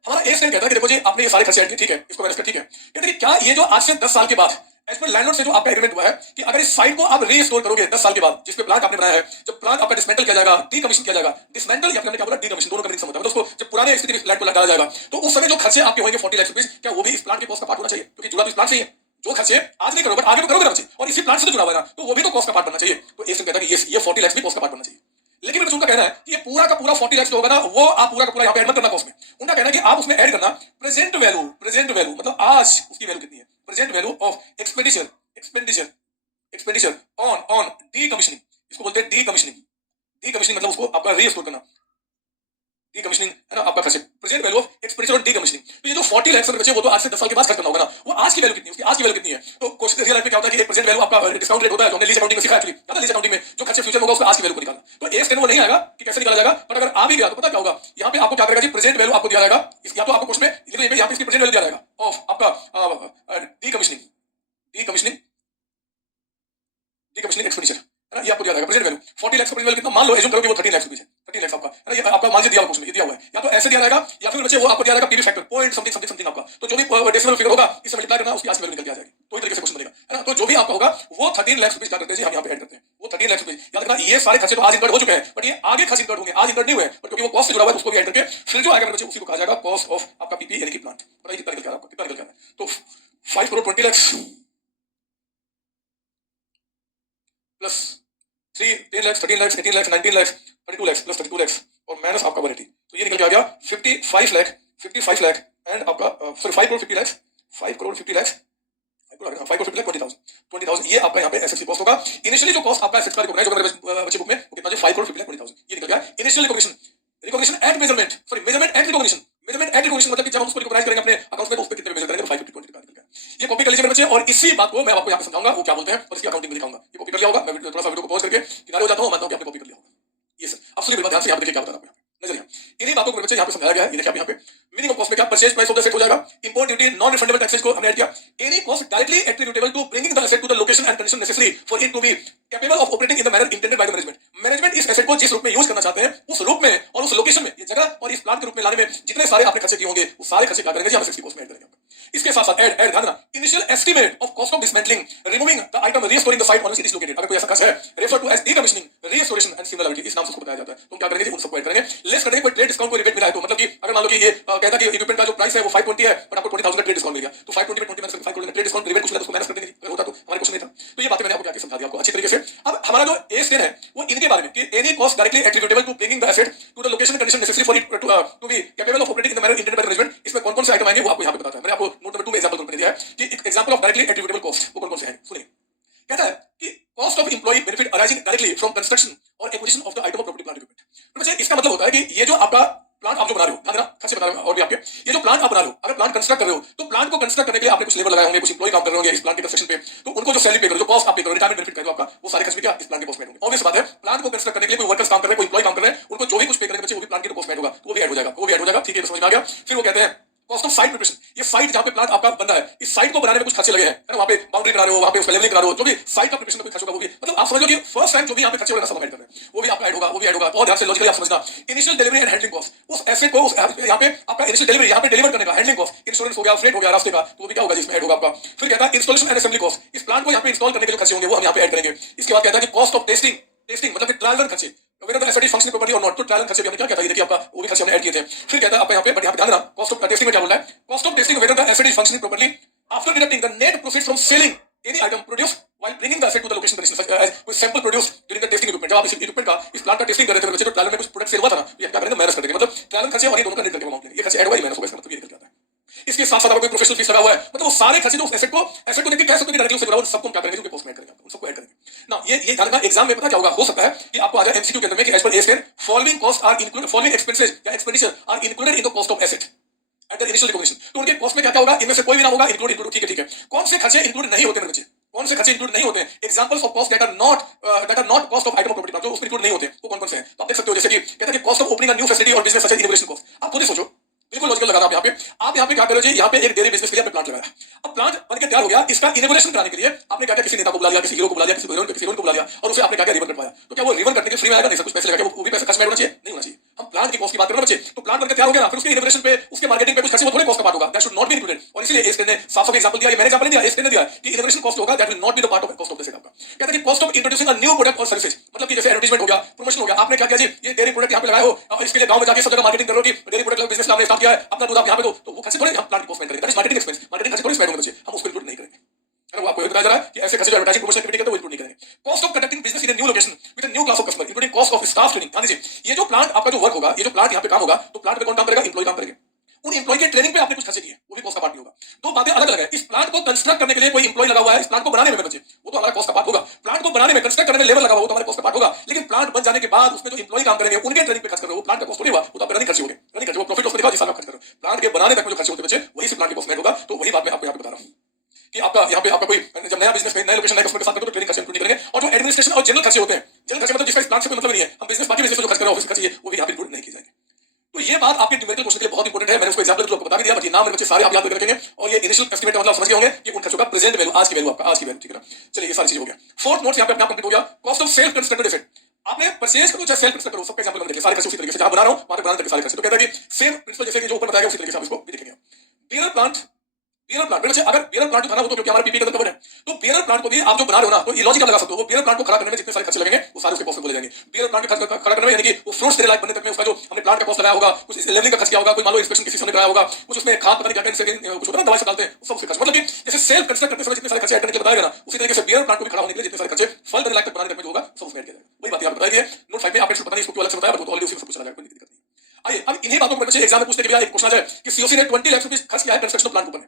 हमारा ए स्टैंड कहता है कि देखो जी आपने ये सारे खर्चे ऐड किए, ठीक है, इसको मैनेज कर, ठीक है, कहते हैं क्या ये जो आज से 10 साल के बाद एज पर लैंडलॉर्ड से जो आपका एग्रीमेंट हुआ है कि अगर इस साइट को आप रीस्टोर करोगे 10 साल के बाद, जिस पे प्लांट आपने बनाया है, जब प्लांट आपका डिसमेंटल किया जाएगा, डीकमीशन किया जाएगा, डिसमेंटल या फिर हमने क्या बोला डीकमीशन, दोनों का मीनिंग समझता है, मतलब उसको जब पुराने स्थिति में प्लांट को डाला जाएगा, तो उस समय जो खर्चे आपके होंगे 40 लाख रुपीस, क्या वो भी इस प्लांट के कॉस्ट का पार्ट होना चाहिए, क्योंकि जुड़ा तो इस प्लांट से ही है। जो खर्चे आज नहीं करोगे बट आगे तो करोगे ना बच्चे, और इसी प्लांट से तो जुड़ा हुआ है ना, तो वो भी तो कॉस्ट का पार्ट बनना चाहिए। तो एसएम कहता है कि ये 40 लाख भी कॉस्ट का पार्ट बनना चाहिए। लेकिन उनका कहना है कि ये पूरा का पूरा 40 लाख जो होगा ना, वो आप पूरा का पूरा यहाँ पे ऐड मत करना कॉस्ट में। उनका कहना है कि आप उसमें ऐड करना प्रेजेंट वैल्यू मतलब आज उसकी वैल्यू कितनी है, present value of expenditure on decommissioning, इसको बोलते हैं डीकमीशनिंग मतलब उसको आपका रीस्टोर करना, डीकमीशनिंग, है ना, आपका खर्च, present value of expenditure on decommissioning. तो ये जो 40 लाख बचे वो तो आज से 10 साल के बाद खर्च करना होगा ना, वो आज की वैल्यू कितनी है, उसकी आज की वैल्यू कितनी है। तो क्वेश्चन रियल लाइफ में क्या होता है कि प्रेजेंट वैल्यू आपका डिस्काउंट रेट होता है, जो हमने लीज अकाउंटिंग में सीखा एक्चुअली, पता है लीज अकाउंटिंग में जो खर्चे फ्यूचर में होगा उसका आज की वैल्यू को निकालना। तो ए स्टैंड वो नहीं आएगा कि कैसे निकाला जाएगा, बट अगर आ भी गया तो पता क्या होगा, यहाँ पे आपको क्या करेगा जी, प्रेजेंट वैल्यू आपको दिया जाएगा, या तो आपको क्वेश्चन में लिखो यहाँ पे इसकी प्रेजेंट वैल्यू दिया जाएगा ऑफ आपका डीकमीशनिंग एक्सपेंडिचर, है ना, ये आपको दिया जाएगा प्रेजेंट वैल्यू। 40 लाख का प्रेजेंट वैल्यू कितना, मान लो एज्यूम करो कि वो 13 लाख रुपीस है, 13 लाख आपका, है ना, ये आपका मान दिया हुआ क्वेश्चन, ये दिया हुआ है, या तो ऐसे दिया जाएगा या फिर बच्चे वो आपको दिया जाएगा पीवी फैक्टर पॉइंट समथिंग आपका, तो जो भी डेसिमल फिगर होगा इससे मल्टीप्लाई करना, उसकी आज वैल्यू निकल के आ जाएगी। तो इस तरीके से क्वेश्चन बनेगा, है ना। तो जो भी आपका होगा वो 13 लाख रुपीस क्या करते हैं जी, हम यहाँ पे ऐड करते हैं वो 13 लाख रुपीस। याद रखना ये सारे खर्चे तो आज इनकर्ड हो चुके हैं, बट ये आगे खर्च इनकर्ड होंगे, आज इनकर्ड नहीं हुए, बट क्योंकि वो कॉस्ट से जुड़ा हुआ है उसको भी ऐड करके फिर जो आएगा मेरे बच्चे उसी को कहा जाएगा कॉस्ट ऑफ आपका पीपी यानी कि प्लांट। बताइए कितना निकल के आ रहा है आपका, कितना निकल के आ रहा है। तो 5 करोड़ 20 लाख प्लस 10 लाख 13 लाख 18 लाख 19 लाख 32 लाख प्लस 32 लाख और माइनस आपका वारंटी, तो ये निकल के आ गया 55 लाख एंड आपका सॉरी 5 करोड़ 50 लाख 5 करोड़ 50 लाख 5 करोड़ 50 लाख 20,000 ये आपका यहाँ पे एसएससी कॉस्ट होगा। इनिशियली जो कॉस्ट आपका एसेट्स का रिकॉग्नाइज होगा मेरे बच्चे बुक में वो कितना है 5 करोड़ 50 लाख 20,000 ये निकल गया। Initial recognition and measurement recognition मतलब कि जब हम उसको रिकॉग्नाइज करेंगे अपने अकाउंट में तो उस पे कितने मेजर करेंगे, 550 20 निकल गया। ये कॉपी कर लीजिए मेरे बच्चे, और इसी बात को मैं आपको यहाँ पे समझाऊंगा वो क्या बोलते हैं और इसकी अकाउंटिंग में दिखाऊंगा। ये कॉपी कर लिया होगा, मैं थोड़ा सा वीडियो को पॉज करके किनारे हो जाता हूँ, मानता हूँ कि आपने कॉपी कर लिया होगा। ये सर अब सुनिए मेरी बात ध्यान से, यहाँ पे देखिए क्या बता रहा हूँ नजरिया, इन्हीं बातों को मेरे बच्चे यहाँ पे समझाया गया है। ये देखिए आप यहाँ पे मिनिमम कॉस्ट में क्या purchase price of the asset हो जाएगा, import duty non refundable taxes को हमने ऐड किया, any cost directly attributable to bringing the asset to the location and condition necessary for it to be capable of operating in the manner intended by the management इस asset को जिस रूप में use करना चाहते हैं उस रूप में और उस लोकेशन में, ये जगह और इस प्लांट के रूप में लाने में जितने सारे आपने खर्चे किए होंगे वो सारे खर्चे क्या करेंगे जी, हम 60 कॉस्ट में ऐड करेंगे। इसके साथ साथ ऐड ध्यान रखना initial estimate of cost of dismantling removing the item restoring the site on which it is located, अगर कोई ऐसा खर्च है refer to as decommissioning restoration and similarity, इस नाम से उसको बताया जाता है। तो क्या करेंगे जी, उन सबको ऐड करेंगे। लेस करेंगे कोई ट्रेड डिस्काउंट को रिबेट मिला है तो मतलब कि अगर मान लो कि ये कहता कि इक्विपमेंट का जो प्राइस है वो 520 है बट आपको 20,000 का ट्रेड डिस्काउंट मिल गया, तो 520 में 20 माइनस 5 करोड़ का ट्रेड डिस्काउंट रिबेट कुछ उसको माइनस कर देंगे, अगर होता तो हमारे क्वेश्चन नहीं था। तो ये बातें मैंने आपको क्या समझा दिया आपको अच्छी तरीके से। अब हमारा जो ए स्टेन है वो इनके बारे में कि any cost directly attributable to bringing the asset to the location condition necessary for it to be capable of operating in the manner intended by the management, इसमें कौन-कौन से आइटम आएंगे वो आपको यहाँ पे बताता है। मैंने आपको नोट नंबर 2 में एग्जांपल के रूप में दिया है कि example of directly attributable cost वो कौन-कौन से हैं, सुनिए। कहता है कि cost of employ benefit arising directly from construction और acquisition of the item of property plant equipment. तो मुझे इसका मतलब होता है कि ये जो आपका प्लांट आप जो बना रहे हो, ध्यान देना खर्चे बता रहे हो और भी आपके, ये जो प्लांट आप बना रहे हो, अगर प्लांट कंस्ट्रक्ट कर रहे हो तो प्लांट को कंस्ट्रक्ट करने के लिए आपने कुछ लेबर लगाए होंगे, कुछ एम्प्लॉय काम कर रहे होंगे इस प्लांट के कंस्ट्रक्शन पे, तो उनको जो सैलरी पे करो, जो कॉस्ट आप पे करो, रिटायरमेंट बेनिफिट करो आपका, वो सारे खर्च भी क्या इस प्लांट के कॉस्ट में होंगे। ऑब्वियस बात है, प्लांट को कंस्ट्रक्ट करने के लिए कोई वर्कर्स काम कर रहे हैं, कोई एम्प्लॉय काम कर रहे हैं, उनको जो भी कुछ पे करने के बच्चे वो भी प्लांट के कॉस्ट में होगा, तो वो भी ऐड हो जाएगा, वो भी ऐड हो जाएगा। ठीक है, समझ में आ गया। फिर वो कहते हैं कॉस्ट ऑफ साइट प्रिपरेशन, ये साइट जहां पे प्लांट आपका बन रहा है, इस साइट को बनाने में कुछ खर्चे लगे हैं, है ना, वहां पे बाउंड्री करा रहे हो, वहां पे उसका लेवलिंग करा रहे हो, जो भी साइट का प्रिपरेशन में कोई खर्च होगा वो भी, मतलब आप समझ लो कि फर्स्ट टाइम जो भी यहां पे खर्चे होगा सब ऐड कर रहे हैं, वो भी आपका ऐड होगा, वो भी ऐड होगा। बहुत ध्यान से लॉजिकली आप समझना। Initial delivery and handling cost, उस एसेट को उस यहां पे आपका इनिशियल डिलीवरी, यहां पे डिलीवर करने का हैंडलिंग कॉस्ट, इंश्योरेंस हो गया, फ्रेट हो गया रास्ते का, तो वो भी क्या होगा जिसमें ऐड होगा आपका। फिर कहता है इंस्टॉलेशन एंड असेंबली कॉस्ट, इस प्लांट को यहां पे इंस्टॉल करने के जो खर्चे होंगे वो हम यहां पे ऐड करेंगे। इसके बाद कहता है कि कॉस्ट ऑफ टेस्टिंग, टेस्टिंग मतलब कि ट्रायल रन खर्चे, whether the asset is functioning properly or not, तो ट्रायल खर्चे भी हमने क्या कहता है, देखिए आपका वो भी खर्चे हमने ऐड किए थे। फिर कहता है आपका यहाँ पे, बट यहाँ पे ध्यान देना, कॉस्ट ऑफ टेस्टिंग में क्या बोल रहा है, cost of testing whether the asset is functioning properly after deducting the net profit from selling any item produced while bringing the asset to the location condition such as कोई sample produced during the testing equipment। जब आप इस equipment का, इस plant का testing कर रहे थे मेरे बच्चे, तो ट्रायल में कुछ प्रोडक्ट सेल हुआ था ना, ये क्या करेंगे माइनस कर देंगे, मतलब ट्रायल खर्चे और ये दोनों का नेट करके अमाउंट लेंगे, ये खर्चे ऐड हुआ, ये माइनस होगा, इसका मतलब ये निकल जाता है। इसके साथ साथ अगर कोई प्रोफेशनल फीस लगा हुआ है, मतलब वो सारे खर्चे जो उस एसेट को देखके कह सकते हैं कि डायरेक्टली उससे बराबर सबको क्या करेंगे, जो पोस्ट में ऐड करेंगे, उन सबको ऐड करेंगे ना। ये ध्यान रखना, एग्जाम में पता क्या होगा, हो सकता है कि आपको आ जाए एमसीक्यू के अंदर में कि एज पर ए10 following cost are included, following expenses या expenditure are included in the cost of asset at the initial recognition. तो उनके कॉस्ट में क्या क्या होगा, इनमें से कोई भी ना होगा इंक्लूड, ठीक है ठीक है। कौन से खर्चे इंक्लूड नहीं होते मेरे बच्चे, कौन से खर्चे इंक्लूड नहीं होते हैं, examples of cost that are not cost of item of property, जो उसमें इंक्लूड नहीं होते वो कौन कौन से हैं, तो आप देख सकते हो। जैसे कि कहते हैं कि cost of opening a new facility और business such as innovation cost. आप खुद ही सोचो, बिल्कुल लॉजिकल लगा आप यहाँ पे क्या करो जी, यहाँ पे एक डेयरी बिजनेस के लिए आपने प्लांट लगाया, अब प्लांट बन के तैयार हो गया, इसका इनोवेशन कराने के लिए आपने क्या किया, किसी नेता को बुला लिया, किसी हीरो को बुला लिया, किसी हीरोइन को बुला लिया, और उसे आपने क्या रिबन कटवाया, तो क्या वो रिबन कटने के फ्री में आएगा, नहीं सब कुछ पैसे लगा, वो भी पैसा खर्च में होना चाहिए, नहीं होना चाहिए। हम प्लांट की कॉस्ट की बात कर रहे हैं बच्चे, तो प्लांट बनकर तैयार हो गया ना, फिर उसके इनोवेशन पे, उसके मार्केटिंग पे कुछ खर्चे, वो थोड़े कॉस्ट का पार्ट होगा, that should not be included. और इसलिए इसके ने साफ साफ एग्जांपल दिया, ये मैंने एग्जांपल नहीं दिया, इसके ने दिया कि इनोवेशन कॉस्ट होगा, that will not be the part of cost of the set आपका। कहते हैं कि cost of introducing a new product और सर्विसेज, मतलब कि जैसे एडवर्टाइजमेंट हो गया, प्रमोशन हो गया, आपने क्या किया जी, ये डेयरी प्रोडक्ट यहाँ पे लगाए हो और इसके लिए गांव में जाके सब जगह मार्केटिंग कर रहे हो कि डेयरी प्रोडक्ट बिजनेस आपने स्टार्ट किया है, अपना दूध आप यहाँ पे दो, तो वो खर्चे थोड़े हम प्लांट की कॉस्ट में करेंगे, that is marketing expense, marketing खर्चे थोड़े स्पेंड होंगे बच्चे, हम उसको इंक्लूड नहीं करेंगे, है ना। वो आपको ये बताया जा रहा है कि ऐसे खर्चे जो एडवर्टाइजिंग प्रमोशन एक्टिविटी करते हैं वो इंक्लूड नहीं करेंगे। Cost of conducting business in a new location with a new class of customer including cost of staff training. ध्यान दीजिए, ये जो प्लांट आपका जो वर्क होगा, ये जो प्लांट यहाँ पे काम होगा, तो प्लांट पे कौन काम करेगा, एम्प्लॉय काम करेंगे, उन एम्प्लॉय के ट्रेनिंग पे आपने कुछ खर्चे किए, वो भी कॉस्ट का पार्ट नहीं होगा। दो बातें अलग अलग है, इस प्लांट को कंस्ट्रक्ट करने के लिए कोई एम्प्लॉय लगा हुआ है, इस प्लांट को बनाने में बच्चे, वो तो हमारा कॉस्ट का पार्ट होगा। प्लांट को बनाने में, कंस्ट्रक्ट करने में लेबर लगा हुआ, वो तो हमारे कॉस्ट का पार्ट होगा। लेकिन प्लांट बन जाने के बाद उसमें जो एम्प्लॉय काम करेंगे उनके ट्रेनिंग पे खर्च कर रहे हो, वो प्लांट का कॉस्ट नहीं हुआ, वो तो आपके रनिंग खर्चे हो गए, रनिंग खर्चे, वो प्रॉफिट उसमें दिखाओ जिस साल आप खर्च कर रहे हो। प्लांट के बनाने तक में जो खर्चे होते बच्चे, वही से प्लांट के कॉस्ट में होगा। तो वही बात मैं आपको यहाँ पे बता रहा हूँ कि आपका यहाँ पे आपका कोई जब नया बिजनेस में नए लोकेशन नए कस्टमर के साथ तो ट्रेनिंग खर्चे इंक्लूड करेंगे। और जो एडमिनिस्ट्रेशन और जनरल खर्चे होते हैं, जनरल खर्चे मतलब जिसका इस प्लांट से कोई मतलब नहीं है, हम बिजनेस बाकी बिजनेस में जो खर्च कर रहे हैं ऑफिस खर्चे, वो भी यहाँ पे इंक्लूड नहीं किए जाएंगे। तो ये बात आपके न्यूमेरिकल क्वेश्चन के लिए बहुत इंपॉर्टेंट है। मैंने उसको एग्जांपल तो आपको बता भी दिया, बट ये नाम मेरे बच्चे सारे आप याद करके रखेंगे। और ये इनिशियल एस्टिमेट मतलब समझ गए होंगे, ये उन खर्चों का प्रेजेंट वैल्यू, आज की वैल्यू, आपका आज की वैल्यू, ठीक है ना। चलिए ये सारी चीज हो गया। फोर्थ नोट यहाँ पे अपना कंप्लीट हो गया, cost of self constructed asset. आपने परचेज करो चाहे सेल्फ कंस्ट्रक्ट करो, सबका एग्जांपल हम देखेंगे, सारे खर्चे उसी तरीके से, जहां बना रहा हूं वहां पे बनाने तक सारे खर्चे। तो कहता है कि सेम प्रिंसिपल जैसे कि जो ऊपर बताया गया उसी तरीके से आप इसको भी देखेंगे। बियर प्लांट, बियर प्लांट बच्चे, अगर बियर प्लांट उठाना हो तो क्योंकि हमारा पीपी के अंदर कवर है, तो बियर प्लांट को भी आप जो बना रहे हो ना, तो ये लॉजिक लगा सकते हो, वो बियर प्लांट को खड़ा करने में जितने सारे खर्चे लगेंगे वो सारे उसके कॉस्ट में बोले जाएंगे। बियर प्लांट के खर्च खड़ा करने में, यानी कि वो फ्रूट्स तेरे लायक बनने तक में उसका जो हमने प्लांट का कॉस्ट लगाया होगा, कुछ लेवलिंग का खर्च किया होगा, कोई मान लो इंस्पेक्शन किसी से कराया होगा, कुछ उसमें खाद पता नहीं क्या क्या कुछ होता है दवाई से डालते हैं, सब उसके खर्च। मतलब कि जैसे सेल्फ कंस्ट्रक्ट करते समय जितने सारे खर्चे ऐड करने के लिए बताया गया ना, उसी तरीके से बियर प्लांट को भी खड़ा होने के लिए जितने सारे खर्चे फल देने लायक तक बनाने तक में जो होगा सब उसमें ऐड किया जाएगा। वही बात यहाँ पे बताई गई है। नोट 5 में आपने पता नहीं इसको क्यों अलग से बताया, बट वो अलरेडी उसी में सब कुछ चला जाएगा, कोई दिक्कत नहीं। आइए अब इन्हीं बातों को बच्चे एग्जाम में पूछते कि भैया एक क्वेश्चन आ जाए कि सीओसी ने 20 लाख रुपए खर्च किया है कंस्ट्रक्शन प्लांट के ऊपर,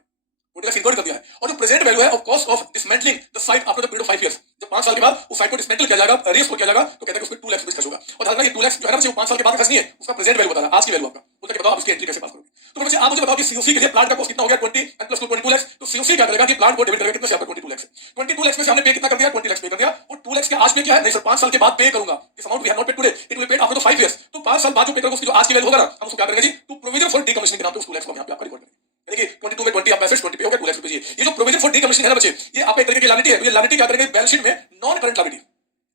20 लाख इन्वर्ट कर दिया है, और जो प्रेजेंट वैल्यू है of cost of dismantling the site after the period of 5 years, जब 5 साल के बाद उस साइट को डिसमेंटल किया जाएगा, रीस्टोर किया जाएगा, तो कहते हैं कि उसमें 2 लाख रुपए खर्च होगा। और ध्यान रखना ये 2 लाख जो है ना, वो 5 साल के बाद खर्च नहीं है, उसका प्रेजेंट वैल्यू बता रहा है, आज की वैल्यू आपका। बोलते हैं कि बताओ आप इसकी एंट्री कैसे पास करोगे। तो बच्चे आप मुझे बताओ कि सीओसी के लिए प्लांट का कॉस्ट कितना हो गया, 20 एंड प्लस 22 लाख। तो सीओसी क्या करेगा कि प्लांट को डिवाइड करेगा कितने से, आपका 22 लाख से। 22 लाख में से हमने पे कितना कर दिया, 20 लाख पे कर दिया, और 2 लाख के आज पे क्या है, नहीं सर 5 साल के बाद पे करूंगा, इस amount we have not paid today, it will paid after the 5 years. तो 5 साल बाद जो पे करोगे उसकी जो आज की वैल्यू होगा ना, हम उसको क्या करेंगे जी, तो प्रोविजन फॉर डीकमिशनिंग के नाम पे उस 2 लाख को हम यहां पे आपका रिकॉर्ड करेंगे। यानी कि 22 में 20 आप पैसे 20 पे हो गया, 2 लाख रुपए। ये जो प्रोविजन फॉर डीकमिशनिंग है ना बच्चे, ये आपका एक तरीके की लायबिलिटी है। तो ये लायबिलिटी क्या करेंगे, बैलेंस शीट में नॉन करंट लायबिलिटी।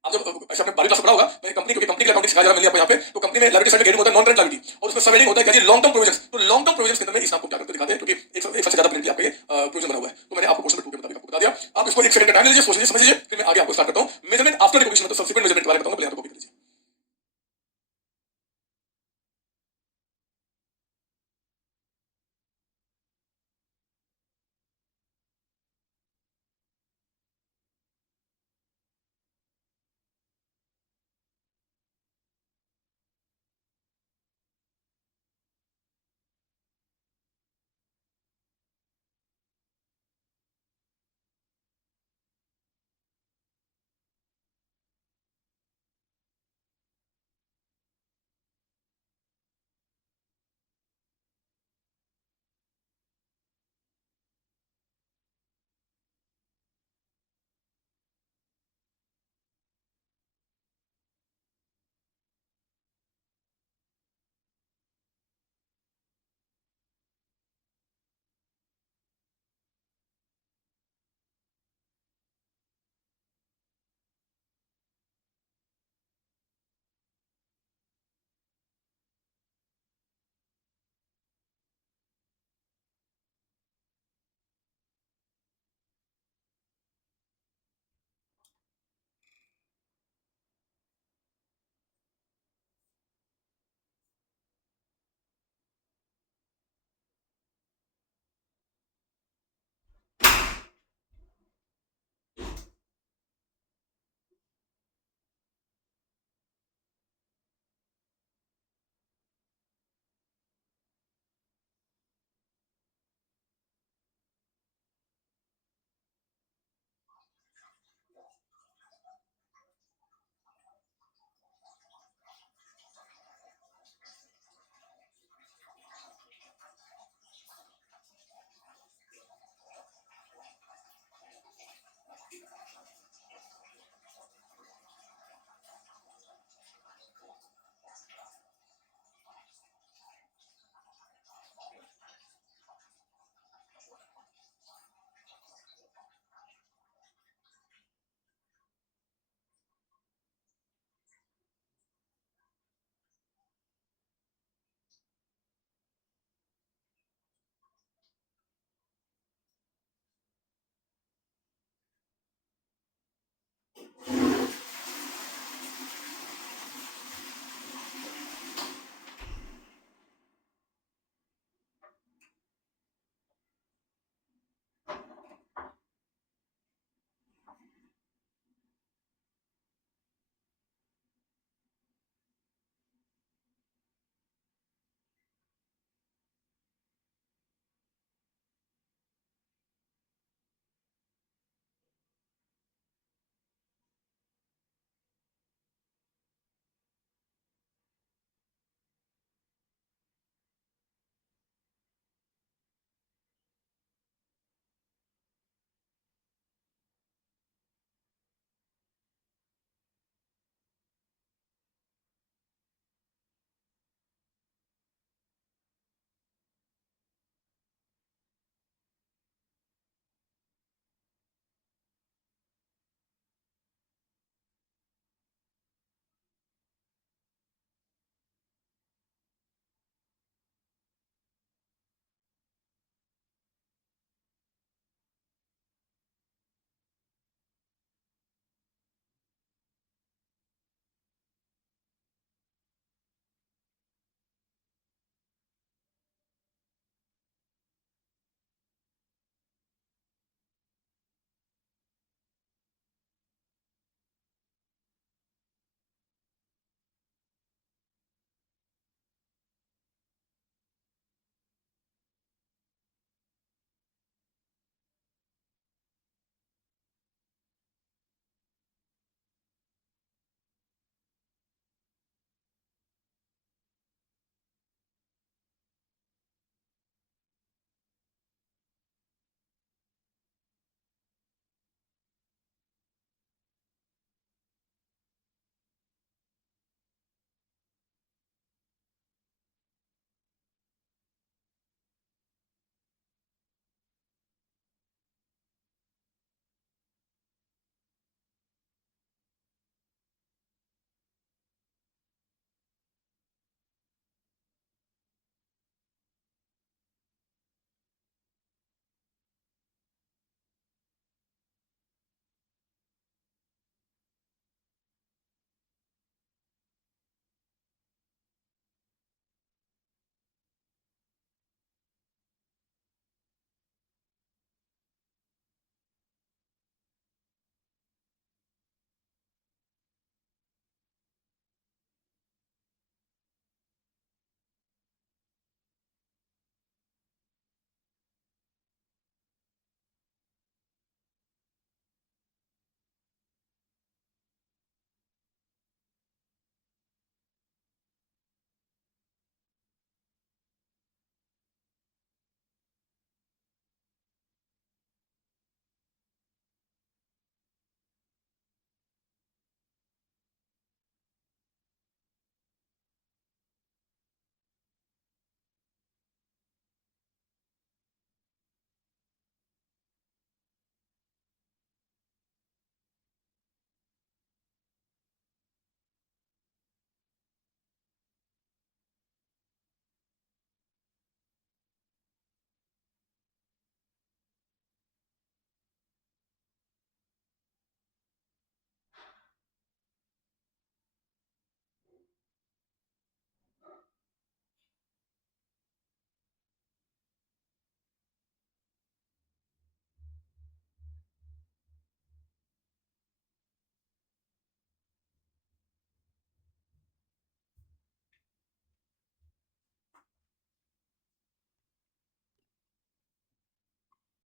आप जब ऐसे आपने 12 क्लास पढ़ा होगा, तो कंपनी क्योंकि कंपनी के अकाउंटिंग सिखाया जा रहा है यहाँ पे, तो कंपनी में लायबिलिटी साइड में हेडिंग होता है नॉन करंट लायबिलिटी, और उसमें सब हेडिंग होता है क्या जी, लॉन्ग टर्म प्रोविजंस। तो लॉन्ग टर्म प्रोविजंस के अंदर में इस आपको क्या करके दिखाते हैं, क्योंकि एक सबसे ज्यादा प्रिंट आपका ये प्रोविजन बना हुआ है। तो मैंने आपको क्वेश्चन 2 के मुताबिक आपको बता दिया। आप इसको एक सेकंड का टाइम लीजिए, सोच लीजिए, समझ लीजिए, फिर मैं आगे आपको स्टार्ट करता हूं। मेजरमेंट आफ्टर रिकॉग्निशन, मतलब सब्सिक्वेंट मेजरमेंट के बारे में बताऊंगा, पहले आपको